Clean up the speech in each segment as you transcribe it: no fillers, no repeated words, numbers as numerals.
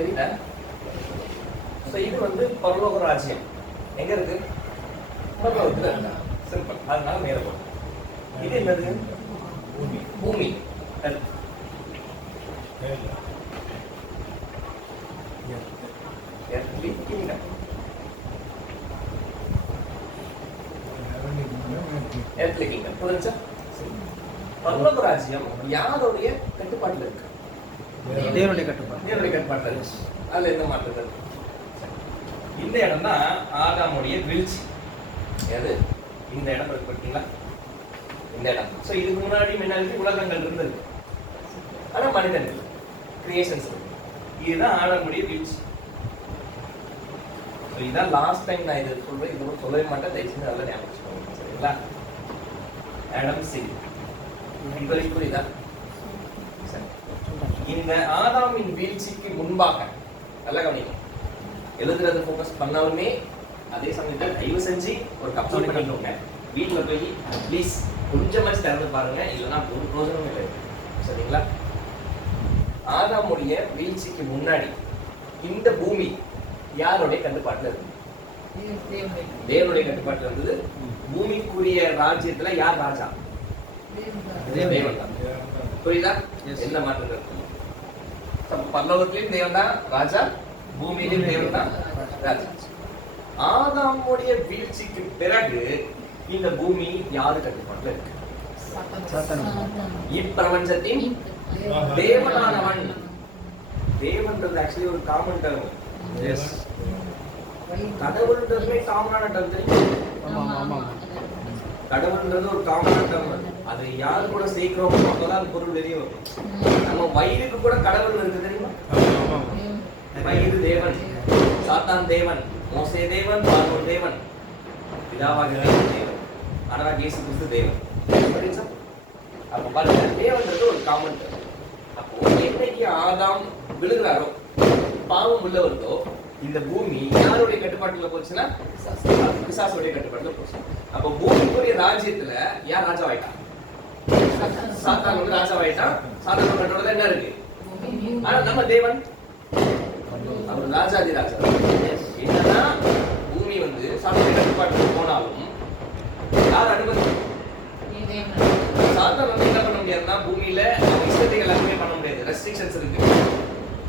தெரியல. ஸோ இது வந்து பரலோக ராஜ்யம் எங்க இருக்கு? பரலோகத்தில் இருக்கா? சிம்பிள். அதனால மேல போகும். இது என்னது? பூமி. earthly kingdom. earthly kingdom. புரிஞ்சா? பரலோக ராஜ்யம் யாருடைய கட்டுப்பாட்டில் இருக்கு? தேவனுடைய கட்டுப்பாடு. தேவனுடைய கட்டுப்பாட்டில் இருக்கு. அதுல எந்த மாற்றங்கள்? இந்த இடம் தான் ஆதாமுடைய வீழ்ச்சி. எது? இந்த இடம் இருக்கு பார்த்தீங்களா? இந்த இடம். ஸோ இதுக்கு முன்னாடி முன்னாடி உலகங்கள் இருந்தது, ஆனா மனிதர்கள் கிரியேஷன்ஸ் இருக்கு. இதுதான் ஆதாமுடைய வீழ்ச்சி. ஸோ இதான் லாஸ்ட் டைம் நான் இது சொல்றேன். இது சொல்லவே மாட்டேன். தயவு செஞ்சு நல்லா ஞாபகம் வச்சுக்கோங்க. சரிங்களா? ஆடம் சி இது வரைக்கும் புரியுதா? இந்த ஆதாமின் வீழ்ச்சிக்கு முன்பாக நல்லா கவனிக்கும். எழுதுறது ஃபோக்கஸ் பண்ணாலுமே அதே சமயத்தில் தயவு செஞ்சு ஒரு கப்சல் பண்ணிக்கோங்க. வீட்டில் போய் ப்ளீஸ் கொஞ்சமாச்சு திறந்து பாருங்க, இல்லைன்னா ஒரு பிரோஜனமும் இல்லை. சரிங்களா? ஆதாமுடைய வீழ்ச்சிக்கு முன்னாடி இந்த பூமி யாருடைய கட்டுப்பாட்டில் இருந்தது? தேவனுடைய கட்டுப்பாட்டில் இருந்தது. பூமிக்குரிய ராஜ்யத்துல யார் ராஜா? தேவன் தான். புரியுதா? எந்த மாற்றம் இருக்கு? பரலோகத்திலும் தேவன் தான் ராஜா, பூமியிலும் தேவன் தான் ராஜா. ஆதாமுடைய வீழ்ச்சிக்கு பிறகு இந்த பூமி யாரு கட்டுப்பாட்டுல இருக்கு? இப்பிரபஞ்சத்தின் தேவனானவன். தேவன்றது ஆக்சுவலி ஒரு காமன் டர்ம். கடவுள்ன்றதுமே காமனான டர்ம் தெரியும். கடவுள்ன்றது ஒரு காமனான டர்ம். அது யாரு கூட சேர்க்கிறோமோ அப்பதான் அது பொருள் தெரியும். நம்ம வயிறுக்கு கூட கடவுள் இருக்கு தெரியுமா? வயிறு தேவன், சாத்தான் தேவன், மோசே தேவன், பார்வோன் தேவன், பிதாவாகிய தேவன், ஆனா இயேசு கிறிஸ்து தேவன். அப்ப பாருங்க, தேவன்றது ஒரு காமன் டர்ம். அப்போ என்னைக்கு ஆதாம் விழுகிறாரோ, பாவம் உள்ள வருதோ, இந்த பூமி யாருடைய கட்டுப்பாட்டுல போச்சுன்னா பிசாசுடைய கட்டுப்பாட்டுல போச்சு. அப்போ பூமிக்குரிய ராஜ்யத்துல யார் ராஜாவாயிட்டான்? சாத்தான் வந்து ராஜாவாயிட்டான். சாத்தான் கட்டுறதுல என்ன இருக்கு? ஆனா நம்ம தேவன் அவர் ராஜாதி ராஜா. என்னன்னா பூமி வந்து சாத்தானுடைய கட்டுப்பாட்டுல போனாலும் யார் அனுமதி? சாத்தான் வந்து என்ன பண்ண முடியாதுன்னா பூமியில அவங்க இஷ்டத்தை எல்லாமே பண்ண முடியாது. ரெஸ்ட்ரிக்ஷன்ஸ் இருக்கு.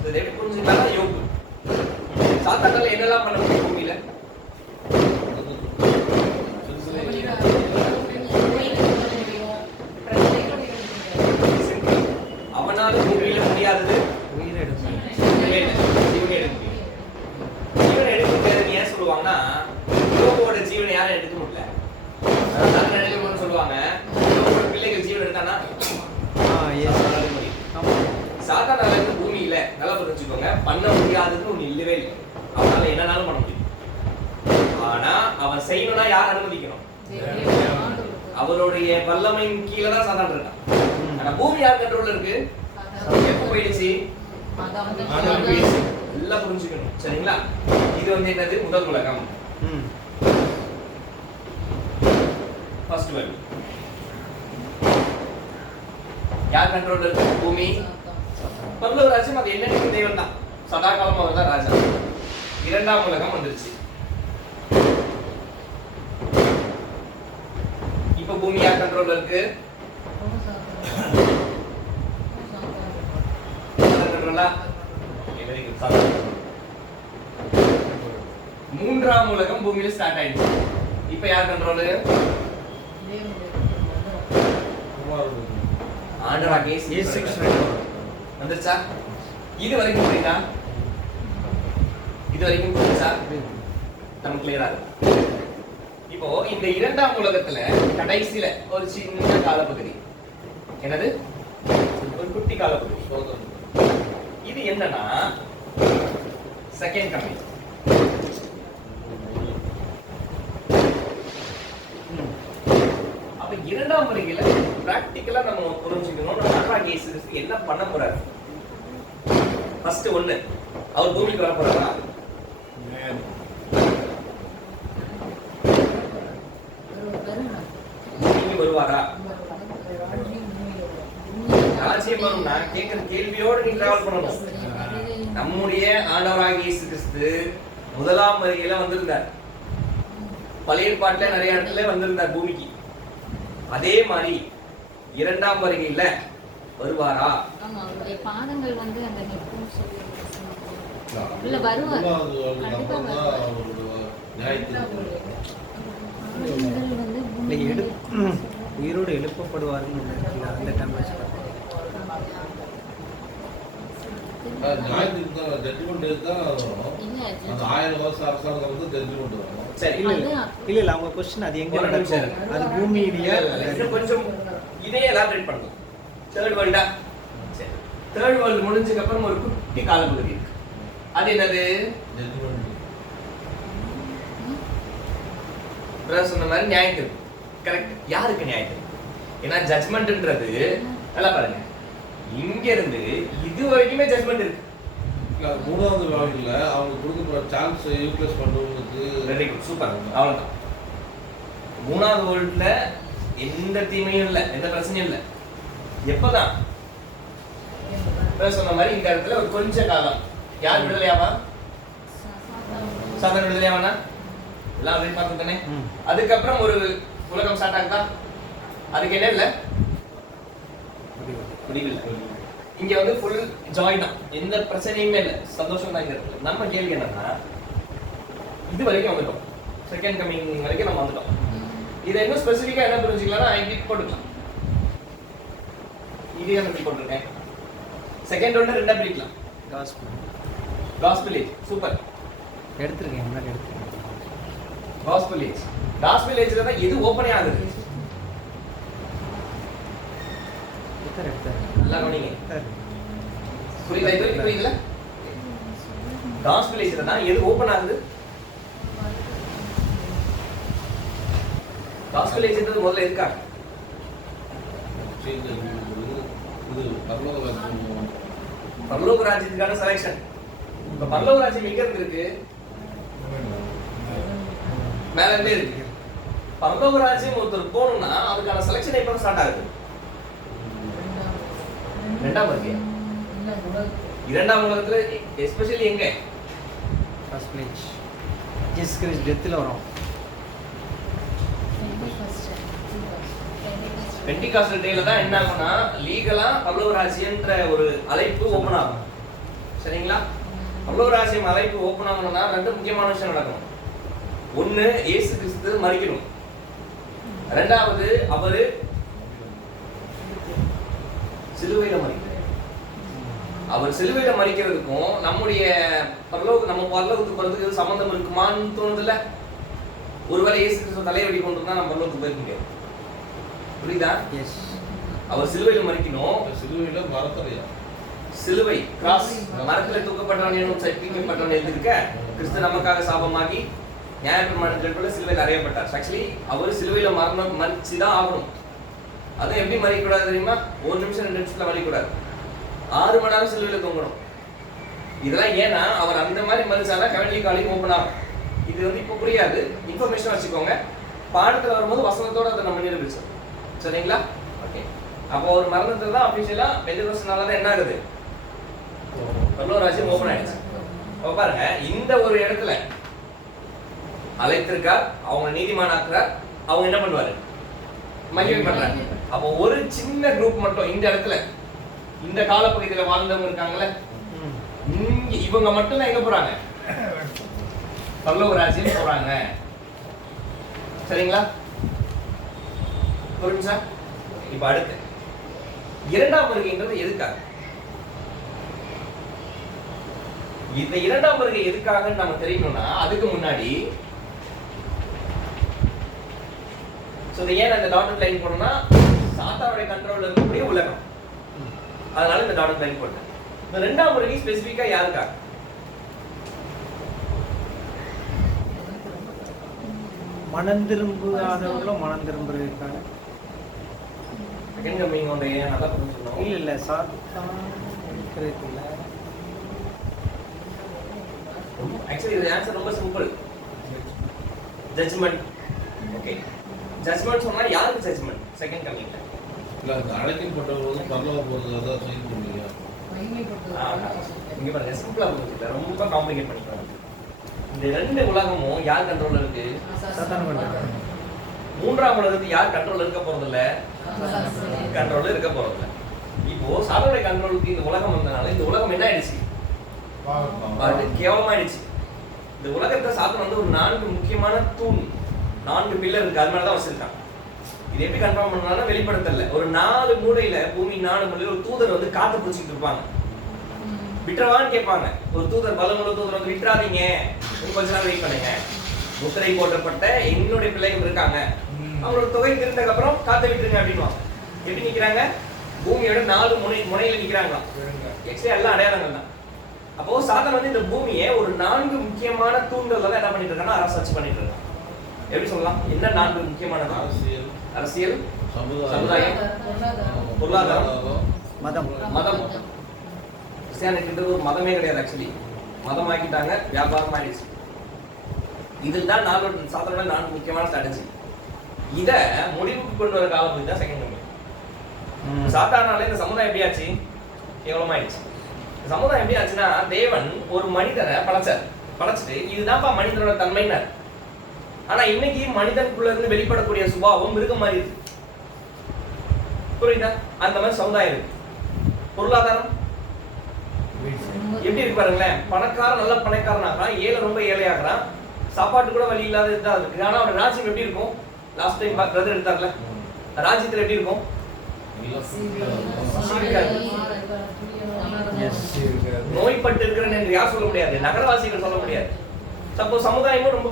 இதை எப்படி புரிஞ்சுக்கிட்டா யோகு சாத்தானால என்னெல்லாம் பண்ண முடியும் பூமியில? அவனால பூமியில முடியாதது ஜீவனை எடுக்க முடியாதுன்னு ஏன் சொல்லுவாங்கன்னா, யோகோட ஜீவனை யாரும் எடுக்க முடியல சொல்லுவாங்க. பிள்ளைகள் ஜீவன் எடுத்தானா சாத்தானால இருந்து பூமியில நல்லா புரிஞ்சுக்கோங்க, பண்ண முடியாதுன்னு ஒண்ணு இல்லவே இல்லை. அவனால என்னன்னாலும் பண்ண முடியும். ஆனா அவன் செய்யணும்னா யார் அனுமதிக்கணும்? அவருடைய வல்லமையின் கீழே தான் சாத்தான் இருக்கான். ஆனா பூமி யார் கண்ட்ரோல்ல இருக்கு? எப்ப போயிடுச்சு? எல்லாம் புரிஞ்சுக்கணும். சரிங்களா? இது வந்து என்னது? முதல் உலகம். First world. யார் கண்ட்ரோல்ல இருக்கு? பூமி. பரலோக ராஜ்யம் அது என்னன்னு தேவன் தான். சதா காலம் அவர் தான் ராஜா. இரண்டாம் உலகம் வந்துருச்சு. இப்ப பூமி யார் கண்ட்ரோல்ல இருக்கு? மூன்றாம் உலகம் பூமியில ஸ்டார்ட் ஆயிடுச்சு. இப்ப யார் கண்ட்ரோல்? ஆண்டவராகிய இயேசு கிறிஸ்து வந்துருச்சா? இது வரைக்கும் புரியுதா? இது வரைக்கும் புரியுதா? நமக்கு கிளியரா இருக்கு. இப்போ இந்த இரண்டாம் உலகத்துல கடைசியில ஒரு சின்ன காலப்பகுதி. என்னது? ஒரு குட்டி காலப்பகுதி. இது என்னன்னா செகண்ட் கமிங். அப்ப இரண்டாம் வருகையில பிராக்டிகலா நம்ம புரிஞ்சுக்கணும், ஆண்டவராகிய இயேசு கிறிஸ்து என்ன பண்ண போறாரு. ஃபர்ஸ்ட் ஒண்ணு, அவர் பூமிக்கு வர போறாரா? பூமிக்கு வருவாரா? ராஜ்யம் வரும்னா கேட்கிற கேள்வியோட நீ டிராவல் பண்ணணும். நம்முடைய ஆண்டவராகிய இயேசு கிறிஸ்து முதலாம் வருகையில வந்திருந்தார். பழைய ஏற்பாட்டுல நிறைய இடத்துல வந்திருந்தார் பூமிக்கு. அதே மாதிரி இரண்டாம் வருகையில வருவாரா? ஆமா, அவருடைய பாதங்கள் வந்து அந்த நிற்கும் சொல்லி இல்ல வருவார். கண்டிப்பா வருவார். இல்லை, உயிரோடு எழுப்பப்படுவார்னு ஒண்ணு இருக்குல்ல, அந்த டைம் இல்ல அவங்க கொஸ்டின் அது எங்க நடக்கும், அது பூமியிலேயே கொஞ்சம் இதே எலாபரேட் பண்ணலாம். தேர்ட் வேர்ல்டா? சரி, தேர்ட் வேர்ல்டு முடிஞ்சதுக்கு அப்புறம் ஒரு குட்டி காலப்பகுதி இருக்கு. அது என்னது? சொன்ன மாதிரி நியாயத்தீர்ப்பு. கரெக்ட். யாருக்கு நியாயத்தீர்ப்பு? ஏன்னா ஜட்ஜ்மெண்ட்ன்றது நல்லா பாருங்க, இங்க இருந்து இது வரைக்குமே ஜட்ஜ்மெண்ட் இருக்கு. மூணாவது வாழ்க்கையில அவங்க கொடுக்கப்படுற சான்ஸ் யூட்டிலைஸ் பண்றவங்களுக்கு வெரி குட், சூப்பர். அவ்வளவுதான். மூணாவது வேர்ல்ட்ல எந்த தீமையும் இல்லை, எந்த பிரச்சனையும் இல்லை. எப்பதான் சொன்ன மாதிரி இந்த இடத்துல ஒரு கொஞ்ச காலம் யார் விடுதலையாவா? சாதாரண விடுதலையாவானா? எல்லாம் அதே பார்த்து தானே. அதுக்கப்புறம் ஒரு உலகம் ஸ்டார்ட் ஆகுதா? அதுக்கு என்ன இல்லை, முடிவில்லை. இங்க வந்து ஃபுல் ஜாய் தான், எந்த பிரச்சனையுமே இல்லை, சந்தோஷம் தான் இங்க இருக்கு. நம்ம கேள்வி என்னன்னா, இது வரைக்கும் வந்துட்டோம், செகண்ட் கமிங் வரைக்கும் நம்ம வந்துட்டோம். இதை இன்னும் ஸ்பெசிஃபிக்கா என்ன புரிஞ்சுக்கலாம்னா ஐடி போட்டுக்கலாம். இதே நான் போட்டிருக்கேன். செகண்ட் ஒன்று ரெண்டா பிரிக்கலாம். Gospel age. சூப்பர், எடுத்துருக்கேன், முன்னாடி எடுத்துருக்கேன். Gospel age. காஸ்பல் ஏஜ்ல தான் எது ஓப்பனே ஆகுது? நல்லா கவனிங்க. புரியுதா? இது புரியுதுல? காஸ்பல் ஏஜ்ல தான் எது ஓப்பன் ஆகுது? காஸ்பல் ஏஜ்ன்றது முதல்ல இருக்கா? பரலோக ராஜ்யத்துக்கான செலக்ஷன். இப்ப பரலோக ராஜ்யம் எங்க இருக்கு? மேல இருந்தே இருக்கு. பரலோக ராஜ்யம் ஒருத்தர் போகணும்னா அதுக்கான செலக்ஷன் எப்ப ஸ்டார்ட் ஆகுது? இரண்டாம் வருகை. இரண்டாம் உலகத்துல எஸ்பெஷலி எங்க? ஃபர்ஸ்ட் பேஜ் ஜீசஸ் கிறிஸ்ட் டெத்ல வரும். பெண்டிகாஸ்டல் டேல தான் என்ன ஆகும்னா லீகலா பரலோக ராஜ்யம்ன்ற ஒரு அழைப்பு ஓபன் ஆகும். சரிங்களா? பரலோக ராஜ்யம் அழைப்பு ஓபன் ஆகணும்னா ரெண்டு முக்கியமான விஷயம் நடக்கும். ஒன்னு, இயேசு கிறிஸ்து மரிக்கணும். இரண்டாவது, அவரு சிலுவையில மரிக்கிறார். அவர் சிலுவையில மரிக்கிறதுக்கும் நம்முடைய நம்ம பரலோகத்துக்கு போறதுக்கு சம்பந்தம் இருக்குமான்னு தோணுதுல்ல? ஒருவேளை இயேசு கிறிஸ்து தலையை வெட்டி கொண்டு இருந்தா நம்ம பரலோகத்துக்கு போயிருக்க முடியாது. புரியுதா? எஸ். அவர் சிலுவையில மரிக்கணும். சிலுவையில மரத்தலையா? சிலுவை கிராஸ், மரத்துல தூக்கப்பட்டவன் என்னும் சபிக்கப்பட்டவன் எழுதிருக்க, கிறிஸ்து நமக்காக சாபமாகி நியாயப்பிரமாணத்திற்குள்ள சிலுவையில் அறையப்பட்டார். ஆக்சுவலி அவர் சிலுவையில மரிச்சுதான் ஆகணும். அது எப்படி மறிக்கக்கூடாது தெரியுமா? 1 நிமிஷம் 2 நிமிஷத்துல மறிக்கக்கூடாது, 6 மணி நேரம் சிலுவையில தூங்கணும். இதெல்லாம் ஏன்னா அவர் அந்த மாதிரி மறிச்சாதான் கவனிலி காலையும் ஓப்பன் ஆகும். இது வந்து இப்போ புரியாது, இன்ஃபர்மேஷன் வச்சுக்கோங்க. பாடத்துல வரும்போது வசனத்தோட அதை நம்ம நிரூபிச்சோம். சரிங்களா? ஓகே. அப்போ ஒரு மரணத்துல தான் அபிஷியலா பெந்தெகோஸ்தேனால தான் என்ன ஆகுது? பரலோக ராஜ்யம் ஓபன் ஆயிடுச்சு. அப்ப பாருங்க, இந்த ஒரு இடத்துல அழைத்திருக்கார், அவங்க நீதிமானாக்குறார், அவங்க என்ன பண்ணுவாரு? மகிமை பண்றாங்க. அப்போ ஒரு சின்ன குரூப் மட்டும் இந்த இடத்துல இந்த காலப்பகுதியில வாழ்ந்தவங்க இருக்காங்கல்ல, இவங்க மட்டும் தான் எங்க போறாங்க? பரலோக ராஜ்யம் போறாங்க. சரிங்களா? புரிஞ்சா? இப்ப அடுத்து இரண்டாம் வருகைன்றது எதுக்காக? இந்த இரண்டாம் வருகை எதுக்காக நம்ம தெரியணும்னா அதுக்கு முன்னாடி ஏன் அந்த டாட்டட் லைன் போடணும்னா சாத்தானுடைய கண்ட்ரோல்ல இருக்கக்கூடிய உலகம், அதனால இந்த டாட்டட் லைன் போட்டேன். இந்த இரண்டாம் வருகை ஸ்பெசிபிக்கா யாருக்காக? மனம் திரும்பாதவங்களும் மனம் திரும்புறதுக்காக. செகண்ட் கமிங் வந்து ஏன் நல்லா புரிஞ்சுக்கணும். இல்ல சாத்தான் இருக்கிறதுக்கு இல்ல. ஆக்சுவலி இது ஆன்சர் ரொம்ப சிம்பிள். ஜட்ஜ்மெண்ட். ஓகே, ஜட்ஜ்மெண்ட் சொன்னா யாருக்கு ஜட்ஜ்மெண்ட்? செகண்ட் கமிங்ல இல்ல, அந்த அழைக்கப்பட்டவங்க பரலோகம் போறதா தான் செய்ய முடியும். இங்க பாருங்க சிம்பிளா புரிஞ்சுக்கல, ரொம்ப காம்ப்ளிகேட் பண்ணிக்கலாம். இந்த 2 உலகமும் யார் கண்ட்ரோல்ல இருக்கு? சாத்தான பண்றாங்க. மூன்றாம் உலகத்துக்கு யார் கண்ட்ரோல்ல இருக்க போறது இல்ல? கண்ட்ரோல்ல இருக்க போறது இல்ல. இப்போ சாத்தானுடைய கண்ட்ரோலுக்கு இந்த உலகம் வந்தனால இந்த உலகம் என்ன ஆயிடுச்சு? கேவலமாயிடுச்சு. இந்த உலகத்தை சாத்தன் வந்து ஒரு 4 முக்கியமான தூண், 4 பில்லர் இருக்கு, அது மேலதான் வச்சிருக்கான். இது எப்படி கன்ஃபார்ம் பண்ணாலும் வெளிப்படுத்தல. ஒரு 4 மூலையில, பூமி 4 மூலையில ஒரு தூதர் வந்து காத்து பிடிச்சிட்டு இருப்பாங்க. விட்டுறவான்னு கேட்பாங்க. ஒரு தூதர், பலமுள்ள தூதர் வந்து விட்டுறாதீங்க, கொஞ்ச நாள் வெயிட் பண்ணுங்க, முத்திரை போட்டப்பட்ட என்னுடைய பிள்ளைகள் இருக்காங்க, அவங்களோட தொகை திருந்ததுக்கு அப்புறம் காத்து விட்டுருங்க அப்படின்வாங்க. எப்படி நிக்கிறாங்க? பூமியோட 4 முனையில நிக்கிறாங்க. எக்ஸ்ட்ரா எல்லாம் அடையாளங்கள் தான். அப்போ சாத்தான் வந்து இந்த பூமியை ஒரு 4 முக்கியமான தூண்கள்ல தான் என்ன பண்ணிட்டு இருக்கான்னா அரசாட்சி பண்ணிட்டு இருக்கான். எப்படி சொல்லலாம்? என்ன 4 முக்கியமானது? அரசியல், சமுதாயம், பொருளாதாரம், மதம். கிறிஸ்டியானிட்டின்றது ஒரு மதமே கிடையாது. ஆக்சுவலி மதம் ஆக்கிட்டாங்க, வியாபாரம் ஆயிடுச்சு. இதுதான் சாத்தானோட 4 முக்கியமான ஸ்ட்ராட்டஜி. இத முடிவுக்கு கொண்டு வர காலம் தான் செகண்ட் கமிங். சாத்தானால இந்த சமுதாயம் எப்படி ஆச்சு? கேவலமாயிடுச்சு. சமுதாயம் எப்படி ஆச்சுன்னா, தேவன் ஒரு மனிதனை படைச்சிட்டு இதுதான்ப்பா மனிதனோட தன்மையினர். ஆனா இன்னைக்கு மனிதனுக்குள்ள இருந்து வெளிப்படக்கூடிய சுபாவம் மிருகம் மாதிரி இருக்கு. புரியுதா? அந்த மாதிரி சமுதாயம் இருக்கு. பொருளாதாரம் எப்படி இருக்கு பாருங்களேன். பணக்காரன் நல்ல பணக்காரன் ஆகிறான், ஏழை ரொம்ப ஏழையாகிறான், சாப்பாட்டு கூட வழி இல்லாத இதுதான் இருக்கு. ஆனா அவன் ராஜ்யம் எப்படி இருக்கும்? லாஸ்ட் டைம் பிரதர் எடுத்தார்ல, ராஜ்யத்துல எப்படி இருக்கும்? நோய்பட்டு இருக்கிறேன் என்று யார் சொல்ல முடியாது, நகரவாசிகள் சொல்ல முடியாது. சப்போஸ் சமுதாயமும் ரொம்ப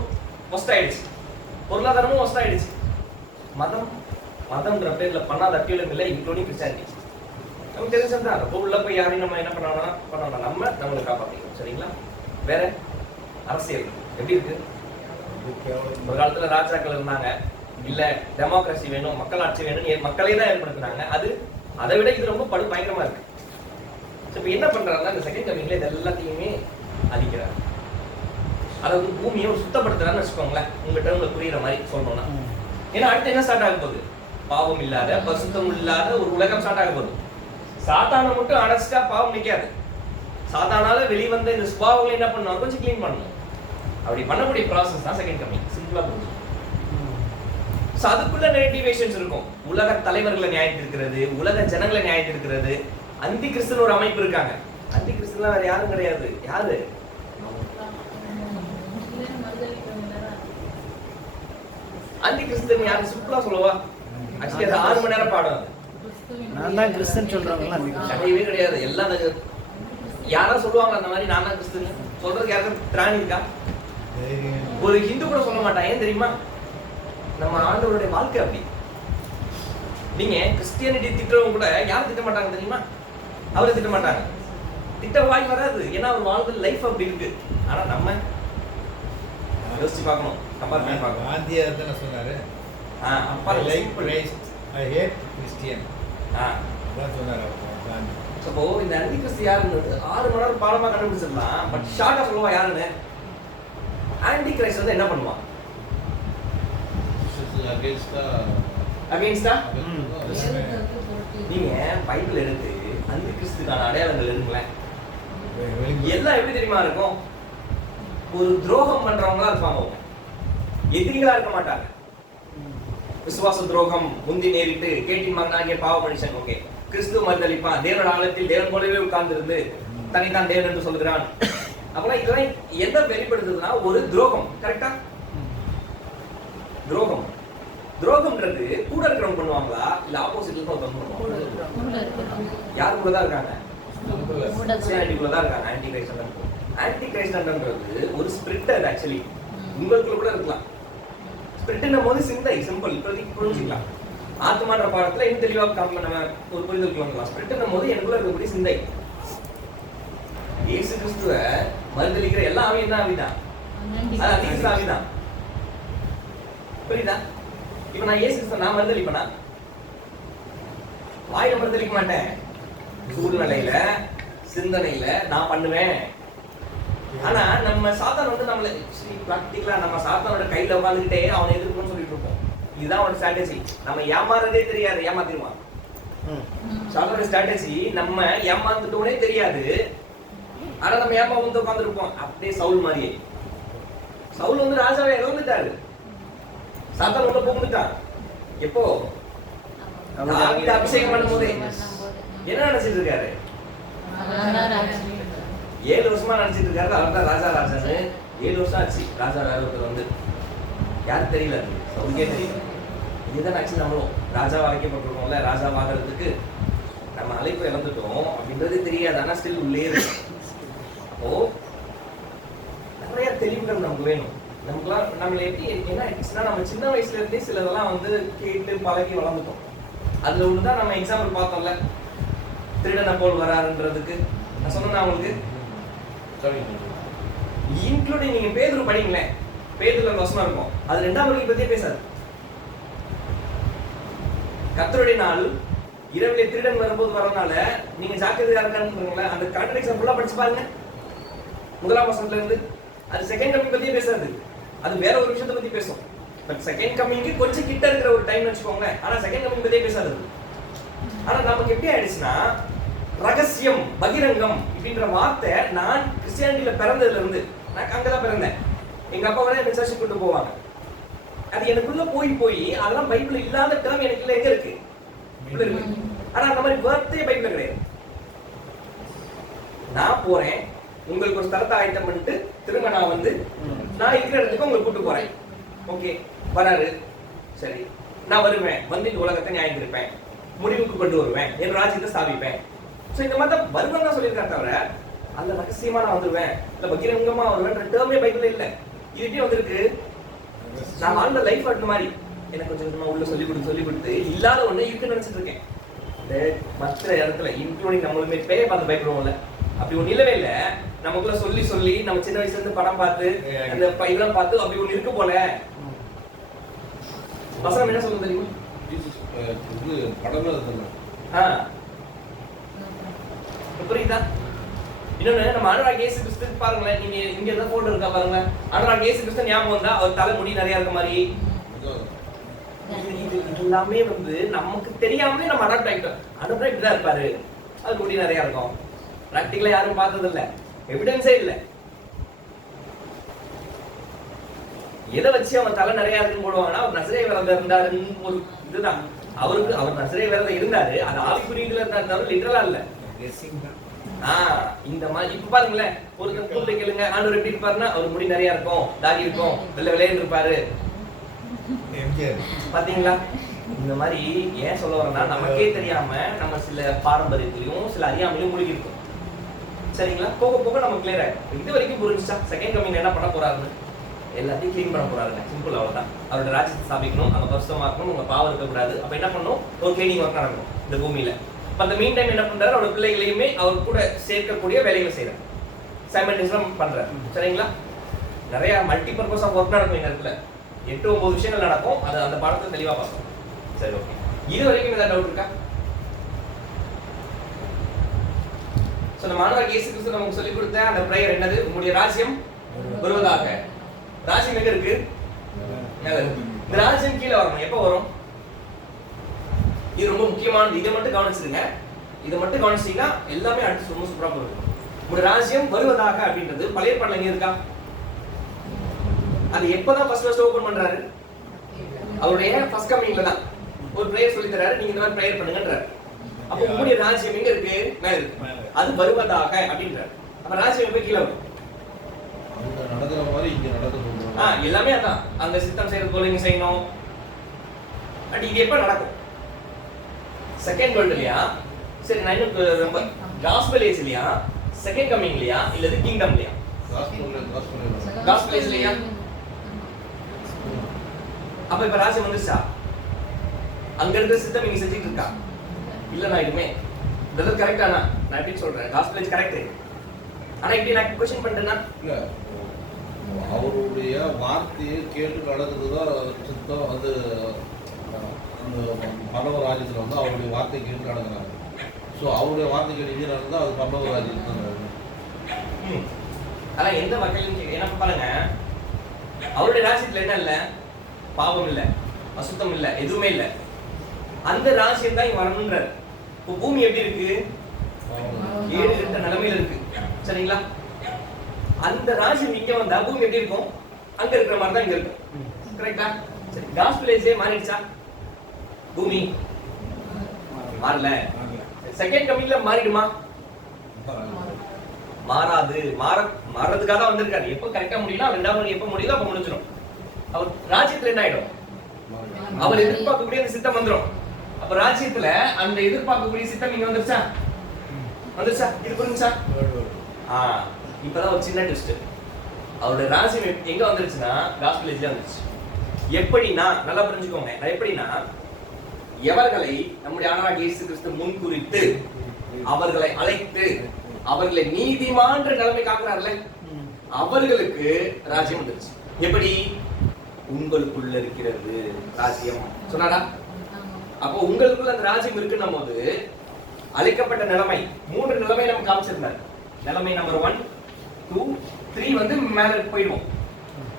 ஒஸ்ட் ஆயிடுச்சு, பொருளாதாரமும் ஒஸ்ட் ஆயிடுச்சு. மதம்ன்ற பேர்ல பண்ணாத அட்டியலும் இல்லை, இன்க்ளூடிங் கிறிஸ்டியானிட்டி. நமக்கு தெரிஞ்சதுதான். ரொம்ப உள்ள போய் யாரையும் நம்ம என்ன பண்ணோம்னா நம்மளை காப்பாற்றிக்கணும். சரிங்களா? வேற அரசியல் எப்படி இருக்கு? ஒரு காலத்துல ராஜாக்கள் இருந்தாங்க, இல்ல டெமோக்ரஸி வேணும், மக்களாட்சி வேணும், மக்களே தான் ஏற்படுத்தினாங்க. அதை விட இது ரொம்ப பயங்கரமா இருக்கு. இப்ப என்ன பண்றாங்கன்னா, இந்த செகண்ட் கமிங்ல இது எல்லாத்தையுமே அழிக்கிறாங்க. அதாவது பூமியை ஒரு சுத்தப்படுத்துறான்னு வச்சுக்கோங்களேன், உங்க டேர்ம்ல புரியுற மாதிரி சொல்லணும்னா. ஏன்னா அடுத்து என்ன ஸ்டார்ட் ஆக போகுது? பாவம் இல்லாத, பரிசுத்தம் இல்லாத ஒரு உலகம் ஸ்டார்ட் ஆக போகுது. சாத்தானை மட்டும் அடைச்சிட்டா பாவம் நிக்காது. சாத்தானால வெளிவந்த இந்த சுபாவங்களை என்ன பண்ணுவாங்க? கொஞ்சம் கிளீன் பண்ணணும். அப்படி பண்ணக்கூடிய ப்ராசஸ் தான் செகண்ட் கமிங். சிம்பிளா புரிஞ்சு. அதுக்குள்ள நெகட்டிவேஷன்ஸ் இருக்கும். உலக தலைவர்களை நியாயத்து இருக்கிறது, உலக ஜனங்களை நியாயத்து இருக்கிறது. அந்தி கிறிஸ்துன்னு ஒரு அமைப்பு இருக்காங்க. அந்தி கிறிஸ்துலாம் வேற யாரும் கிடையாது. யாரு? அந்தி கிறிஸ்து யாரு? சிம்பிளா சொல்லவா? ஆக்சுவலி அது 6 மணி நேரம் பாடம். நான் தான் கிறிஸ்தன் சொல்றவங்களா? கிடையவே கிடையாது. எல்லாம் யாரா சொல்லுவாங்க அந்த மாதிரி நான் தான் கிறிஸ்துன்னு சொல்றதுக்கு யாருக்கும் திராணி இருக்கா? ஒரு ஹிந்து கூட சொல்ல மாட்டான். ஏன் தெரியுமா? நம்ம ஆண்டவருடைய வாழ்க்கை அப்படி. நீங்க கிறிஸ்டியானிட்டி திட்டவங்க கூட யாரும் திட்ட மாட்டாங்க தெரியுமா? அவரை திட்ட மாட்டாங்க. திட்ட வாய் வராது. ஏன்னா அவர் வாழ்ந்த லைஃப் அப்படி இருக்கு. ஆனா நம்ம யோசிச்சு பார்க்கணும், கம்பேர் பண்ணி பார்க்கணும். காந்தியார் தானே சொன்னாரு, அப்பா like Christ I hate Christian. அதான் சொன்னாரு காந்தி. அப்போ இந்த அந்தி கிறிஸ்து யாருன்றது 6 மணி நேரம் பாடமா கண்டுபிடிச்சிடலாம். பட் ஷார்ட்டா சொல்லுவா யாருன்னு. ஆன்டி கிரைஸ்ட் வந்து என்ன பண்ணுவான்? அகைன்ஸ்டா நீங்க பைபிள் எடுத்து அந்தி கிறிஸ்துக்கான அடையாளங்கள் எடுங்களேன். எல்லாம் எப்படி தெரியுமா இருக்கும்? ஒரு துரோகம் பண்றவங்களா இருப்பாங்க. எதிரிகளா இருக்க மாட்டாங்க. விசுவாச துரோகம் முந்தி நேரிட்டு கேட்டி மகனாகிய பாவ மனுஷன். ஓகே, கிறிஸ்துவ மறுதளிப்பான், தேவனோட ஆலயத்தில் தேவன் போலவே உட்கார்ந்து இருந்து தனித்தான் தேவன் என்று சொல்கிறான். அப்பெல்லாம் இதெல்லாம் எந்த வெளிப்படுத்துதுன்னா ஒரு துரோகம். கரெக்டா? துரோகம்ன்றது கூட இருக்கிறவங்க பண்ணுவாங்களா இல்ல ஆப்போசிட்ல இருந்து பண்ணுவாங்க? யார் கூட தான் இருக்காங்க? கிறிஸ்டியானிட்டிக்குள்ள தான் இருக்காங்க. Anti Christ. ஆன்டி கிரைஸ்ட்ன்றது ஒரு ஸ்பிரிட். அது ஆக்சுவலி உங்களுக்குள்ள கூட இருக்கலாம். ஸ்பிரிட்னும் போது சிந்தை சிம்பிள் இப்போதைக்கு புரிஞ்சுக்கலாம். ஆத்மான்ற பாடத்துல இன்னும் தெளிவாக நம்ம ஒரு புரிதலுக்கு வந்துடலாம். ஸ்பிரிட்னும் போது எனக்குள்ள இருக்கக்கூடிய சிந்தை. இயேசு கிறிஸ்துவ மறுதளிக்கிற எல்லா ஆவியும் தான் ஆவிதான். அது அதிக ஆவிதான். புரியுதா? இப்ப நான் இயேசு கிறிஸ்துவ நான் மறுதளிப்பேனா? வாயில மறுதளிக்க மாட்டேன். சூழ்நிலையில சிந்தனையில நான் பண்ணுவேன். ஆனா நம்ம சாத்தான் வந்து நம்மள பிராக்டிகலா நம்ம சாத்தானோட கையில உட்காந்துக்கிட்டே அவனை எதிர்க்கணும்னு சொல்லிட்டு இருப்போம். இதுதான் அவனோட ஸ்ட்ராட்டஜி. நம்ம ஏமாறதே தெரியாது, ஏமாத்திடுவான். சாத்தானோட ஸ்ட்ராட்டஜி நம்ம ஏமாந்துட்டோனே தெரியாது, ஆனா நம்ம ஏமா வந்து உட்காந்துருப்போம் அப்படியே சவுல் மாதிரியே. சவுல் வந்து ராஜாவை இழந்துட்டாரு, சாத்தான் உள்ள புகுந்துட்டான். எப்போ தாவீது அபிஷேகம் பண்ணும்போது என்ன நினைச்சிட்டு இருக்காரு? 7 வருஷமா நினைச்சிட்டு இருக்காரு அவர் தான் ராஜா ராஜான்னு. 7 வருஷம் ஆச்சு ராஜா ராஜாவுக்கு வந்து. யாருக்கு தெரியல, சவுலுக்கே தெரியல. இதுதான் ஆக்சுவலி நம்மளும் ராஜா வாய்க்கப்பட்டிருக்கோம்ல, ராஜா வாங்குறதுக்கு நம்ம அழைப்பு இழந்துட்டோம் அப்படின்றது தெரியாது. ஆனா ஸ்டில் உள்ளே இருக்கும். அப்போ நிறைய தெளிவுகள் நமக்கு வேணும். நமக்குலாம் நம்மள எப்படி என்ன ஆயிடுச்சுன்னா, நம்ம சின்ன வயசுல இருந்தே சிலதெல்லாம் வந்து கேட்டு பழகி வளர்ந்துட்டோம். அதுல ஒண்ணுதான் நம்ம எக்ஸாம்பிள் பார்த்தோம்ல, திருடனை போல் வராருன்றதுக்கு. நான் சொன்னேன் உங்களுக்கு, இன்க்ளூடிங் நீங்க பேதுரு படிங்களேன், பேதுருல வசனம் இருக்கும், அது 2ஆம் வருகை பத்தியே பேசாது. கர்த்தருடைய நாள் இரவிலே திருடன் வரும்போது வரனால நீங்க ஜாக்கிரதையா இருக்கான்னு அந்த கான்ட்ராக்ட் ஃபுல்லா படிச்சு பாருங்க. 1ஆம் வசனத்துல இருந்து. அது செகண்ட் கமிங் பத்தியே பேசாது, அது வேற ஒரு விஷயத்தை பத்தி பேசும். பட் செகண்ட் கமிங்க்கு கொஞ்சம் கிட்ட இருக்கிற ஒரு டைம் வச்சுக்கோங்களேன். ஆனா செகண்ட் கமிங் பத்தியே பேசாது. ஆனா நமக்கு எப்படி ஆயிடுச்சுன்னா, ரகசியம் பகிரங்கம் அப்படின்ற வார்த்தை, நான் கிறிஸ்டியானிட்டியில பிறந்ததுல இருந்து, நான் அங்கதான் பிறந்தேன், எங்க அப்பா வரை என்ன சர்ச்சுக்கு கொண்டு போவாங்க. அது எனக்குள்ள போய் அதெல்லாம் பைபிள் இல்லாத டேர்ம் எனக்கு எங்க இருக்கு? ஆனா அந்த மாதிரி வார்த்தையே பைபிள் கிடையாது. நான் போறேன், உங்களுக்கு ஒரு ஸ்தலத்தை ஆயத்தம் பண்ணிட்டு திரும்ப நான் வந்து நான் இருக்கிற இடத்துக்கு உங்களை கூட்டு போறேன். ஓகே, வராரு, சரி, நான் வருவேன், வந்து இந்த உலகத்தை நியாயம் இருப்பேன், முடிவுக்கு கொண்டு வருவேன், என் ராஜ்யத்தை ஸ்தாபிப்பேன். சோ இந்த மாதிரி தான் வருவேன் தான் சொல்லியிருக்காரு, தவிர அந்த ரகசியமா நான் வந்துருவேன் இல்ல பகிரங்கமா வருவேன் டேர்மே பைபிள்ல இல்ல. இது எப்படி வந்திருக்கு? நான் வாழ்ந்த லைஃப் அந்த மாதிரி எனக்கு கொஞ்சம் கொஞ்சமா உள்ள சொல்லி கொடுத்து இல்லாத ஒண்ணு இருக்குன்னு நினைச்சிட்டு இருக்கேன். மற்ற இடத்துல இன்க்ளூடிங் நம்மளுமே பேய பார்த்து பயப்படுவோம்ல, அப்படி ஒண்ணு இல்லவே இல்ல. நமக்குள்ள சொல்லி நம்ம சின்ன வயசுல இருந்து படம் பார்த்து அந்த இதெல்லாம் பார்த்து அப்படி ஒண்ணு இருக்கு போல. வசனம் என்ன சொல்லுங்க தெரியுமா? புரியுதா? இன்னொன்னு, நம்ம ஆண்டவராகிய இயேசு கிறிஸ்து பாருங்களேன், நீங்க இங்க ஏதாவது போட்டோ இருக்கா பாருங்க. ஆண்டவராகிய இயேசு கிறிஸ்து ஞாபகம் வந்தா அவர் தலை முடி நிறைய இருக்க மாதிரி. இது எல்லாமே வந்து நமக்கு தெரியாமலே நம்ம அடாப்ட் ஆகிட்டோம். அடாப்ட் இப்படிதான் இருப்பாரு, அது முடி நிறைய இருக்கும். பிராக்டிகலா யாரும் பார்த்தது இல்ல, எவிடன்ஸே இல்ல. எதை வச்சு அவன் தலை நிறைய இருக்குன்னு போடுவாங்கன்னா, அவர் நசரேய விரதம் இருந்தாருன்னு ஒரு இதுதான். அவர் நசரேய விரதம் இருந்தாரு, அது ஆவிக்குரியதுல இருந்தாரு, லிட்டரலா இல்ல. இந்த மாதிரி இப்ப பாருங்களேன், ஒரு கூப்பிட்டு கேளுங்க, ஆண்டவர் எப்படி இருப்பாருன்னா, அவர் முடி நிறைய இருக்கும், தாடி இருக்கும், வெள்ளை வெள்ளைன்னு இருப்பாரு. பாத்தீங்களா? இந்த மாதிரி ஏன் சொல்ல வரேன்னா, நமக்கே தெரியாம நம்ம சில பாரம்பரியத்திலையும் சில அறியாமையிலும் மூழ்கி இருக்கும். சரிங்களா? போக போக நம்ம கிளியர் ஆயிடும். இது வரைக்கும் புரிஞ்சுச்சா செகண்ட் கமிங் என்ன பண்ண போறாருன்னு? எல்லாத்தையும் கிளீன் பண்ண போறாருங்க. சிம்பிள், அவ்வளவுதான். அவரோட ராஜ்யத்தை ஸ்தாபிக்கணும், அங்க பரிசுத்தமா இருக்கணும், உங்க பாவம் இருக்கக்கூடாது. அப்ப என்ன பண்ணணும்? ஒரு கிளீனிங் ஒர்க் நடக்கும் இந்த பூமியில. அந்த மீன் டைம் என்ன பண்றாரு? அவரோட பிள்ளைகளையுமே அவர் கூட சேர்க்கக்கூடிய வேலைகளை செய்யறாரு, சைமல்டேனியஸா பண்றாரு. சரிங்களா? நிறைய மல்டி பர்பஸ் ஆஃப் ஒர்க் நடக்கும் இந்த இடத்துல. 8-9 விஷயங்கள் நடக்கும். அது அந்த பாடத்தை தெளிவா பார்ப்போம். சரி, ஓகே. இது வரைக்கும் ஏதாவது டவுட் இருக்கா? சோ நம்ம ஆண்டவர் இயேசு கிறிஸ்து நமக்கு சொல்லி கொடுத்த அந்த பிரேயர் என்னது? உங்களுடைய ராஜ்யம் வருவதாக. ராஜ்யம் எங்க இருக்கு? மேல இருக்கு. இந்த ராஜ்யம் கீழே வரணும். எப்ப வரும்? இது ரொம்ப முக்கியமானது. இதை மட்டும் கவனிச்சிருங்க. இதை மட்டும் கவனிச்சீங்கன்னா எல்லாமே அடுத்து ரொம்ப சூப்பரா போகும். உங்களுடைய ராஜ்யம் வருவதாக அப்படின்றது பழைய ஏற்பாடுல எங்க இருக்கா? அது எப்பதான் ஃபர்ஸ்ட் ஓபன் பண்றாரு? அவருடைய ஃபர்ஸ்ட் கமிங்ல தான் ஒரு பிரேயர் சொல்லி தராரு, நீங்க இந்த மாதிரி பிரேயர் பண்ணுங்கன்றாரு. அப்ப உங்களுடைய ராஜ்யம் எங்க இருக்கு? மேல இருக்கு. அது வருவதாக அப்படின்றாரு. அப்ப ராஜ்யம் போய் கீழே வரும். அங்க நடக்கிற மாதிரி இங்க நடக்குது. எல்லாமே அதான். அங்க சித்தம் செய்யறது போல இங்க செய்யணும். பட் இது எப்ப நடக்கும்? செகண்ட் வேர்ல்ட்லயா? சரி, நான் இன்னும் ரொம்ப காஸ்பல் ஏஜ்லயா, செகண்ட் கமிங்லயா, இல்லது கிங்டம்லயா? காஸ்பல் ஏஜ்லயா? அப்ப இப்ப ராஜ்யம் வந்துருச்சா? அங்க இருக்கிற சித்தம் இங்க செஞ்சுட்டு இருக்கா? இல்ல, நான் இதுமே இதெல்லாம் கரெக்டானா? நான் எப்படி சொல்றேன்? Gospel age correct. ஆனா இப்படி நான் क्वेश्चन பண்றேன்னா, இல்ல, அவருடைய வார்த்தையை கேட்டு நடக்குதுதான் சித்தம். அது அந்த பரலோக ராஜ்யத்துல வந்து அவருடைய வார்த்தை கேட்டு நடக்கிறாங்க. ஸோ அவருடைய வார்த்தை கேட்டு நடந்தா அது பரலோக ராஜ்யத்துல தான் நடக்கும். ஆனா எந்த வகையிலும் என்ன பாருங்க, அவருடைய ராஜ்யத்துல என்ன இல்ல? பாவம் இல்ல, அசுத்தம் இல்ல, எதுவுமே இல்ல. அந்த ராஜ்யம் தான் இங்க வரணும்ன்றாரு. இப்போ பூமி எப்படி இருக்கு? 7 நிலைமையில இருக்கு. சரிங்களா? அந்த ராஜ்யம் இங்க வந்தா பூமி எப்படி இருக்கும்? அங்க இருக்கிற மாதிரி தான் இங்க இருக்கும். கரெக்டா? சரி, காஸ்பல் ஏஜே மாறிடுச்சா? பூமி மாறல. செகண்ட் கமிங்ல மாறிடுமா? மாறாது. மாறதுக்காக தான் வந்திருக்காரு. எப்ப கரெக்டா முடியல, ரெண்டாவது எப்ப முடியல அப்ப முடிஞ்சிடும். அவர் ராஜ்யத்துல என்ன ஆயிடும்? அவர் எதிர்பார்க்கக்கூடிய அந்த சித்தம் வந்துடும். அப்ப ராஜ்யத்துல அந்த எதிர்பார்க்கக்கூடிய சித்தம் இங்க வந்துருச்சா? இது புரிஞ்சுச்சா? இப்பதான் ஒரு சின்ன ட்விஸ்ட். அவருடைய ராஜ்யம் எங்க வந்துருச்சுன்னா காஸ்பல் ஏஜ்ல வந்துருச்சு. எப்படின்னா நல்லா புரிஞ்சுக்கோங்க. எப்படின்னா எவர்களை நம்முடைய ஆண்டவராகிய இயேசு கிறிஸ்து முன்குறித்து அவர்களை அழைத்து அவர்களை நீதிமான் நிலைமை காக்குறாருல, அவர்களுக்கு ராஜ்யம் வந்துருச்சு. எப்படி? உங்களுக்குள்ள இருக்கிறது ராஜ்யம் சொன்னாரா? அப்போ உங்களுக்குள்ள அந்த ராஜ்யம் இருக்குன்னும் போது அழைக்கப்பட்ட நிலைமை 3 நிலைமை நம்ம காமிச்சிருந்தார். நிலைமை நம்பர் 1, 2, 3 வந்து மேல போயிடுவோம்.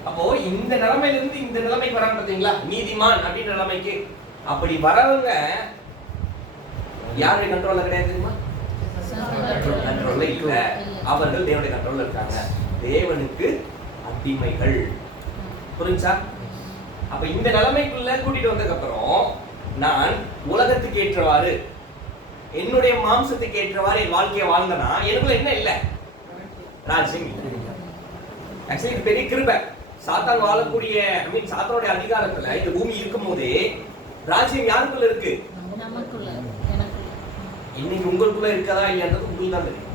அப்போ இந்த நிலைமையில இருந்து இந்த நிலைமைக்கு வராங்க பாத்தீங்களா, நீதிமான் அப்படின்ற நிலைமைக்கு. அப்படி வரவங்க யாருடைய கண்ட்ரோல்ல கிடையாது தெரியுமா? கண்ட்ரோல்ல இல்ல. அவர்கள் தேவனுடைய கண்ட்ரோல்ல இருக்காங்க. தேவனுக்கு அடிமைகள். புரிஞ்சா? அப்ப இந்த நிலைமைக்குள்ள கூட்டிட்டு வந்ததுக்கு அப்புறம் நான் உலகத்துக்கு ஏற்றவாறு என்னுடைய மாம்சத்துக்கு ஏற்றவாறு என் வாழ்க்கையை வாழ்ந்தனா எனக்குள்ள என்ன இல்ல? ராஜ்யம் இல்ல. ஆக்சுவலி இது பெரிய கிருபை. சாத்தான் வாழக்கூடிய சாத்தானுடைய அதிகாரத்துல இந்த பூமி இருக்கும் போதே ராஜ்யம் யாருக்குள்ள இருக்கு? இன்னைக்கு உங்களுக்குள்ள இருக்கதா இல்லைன்றது உங்களுக்கு தான் தெரியும்.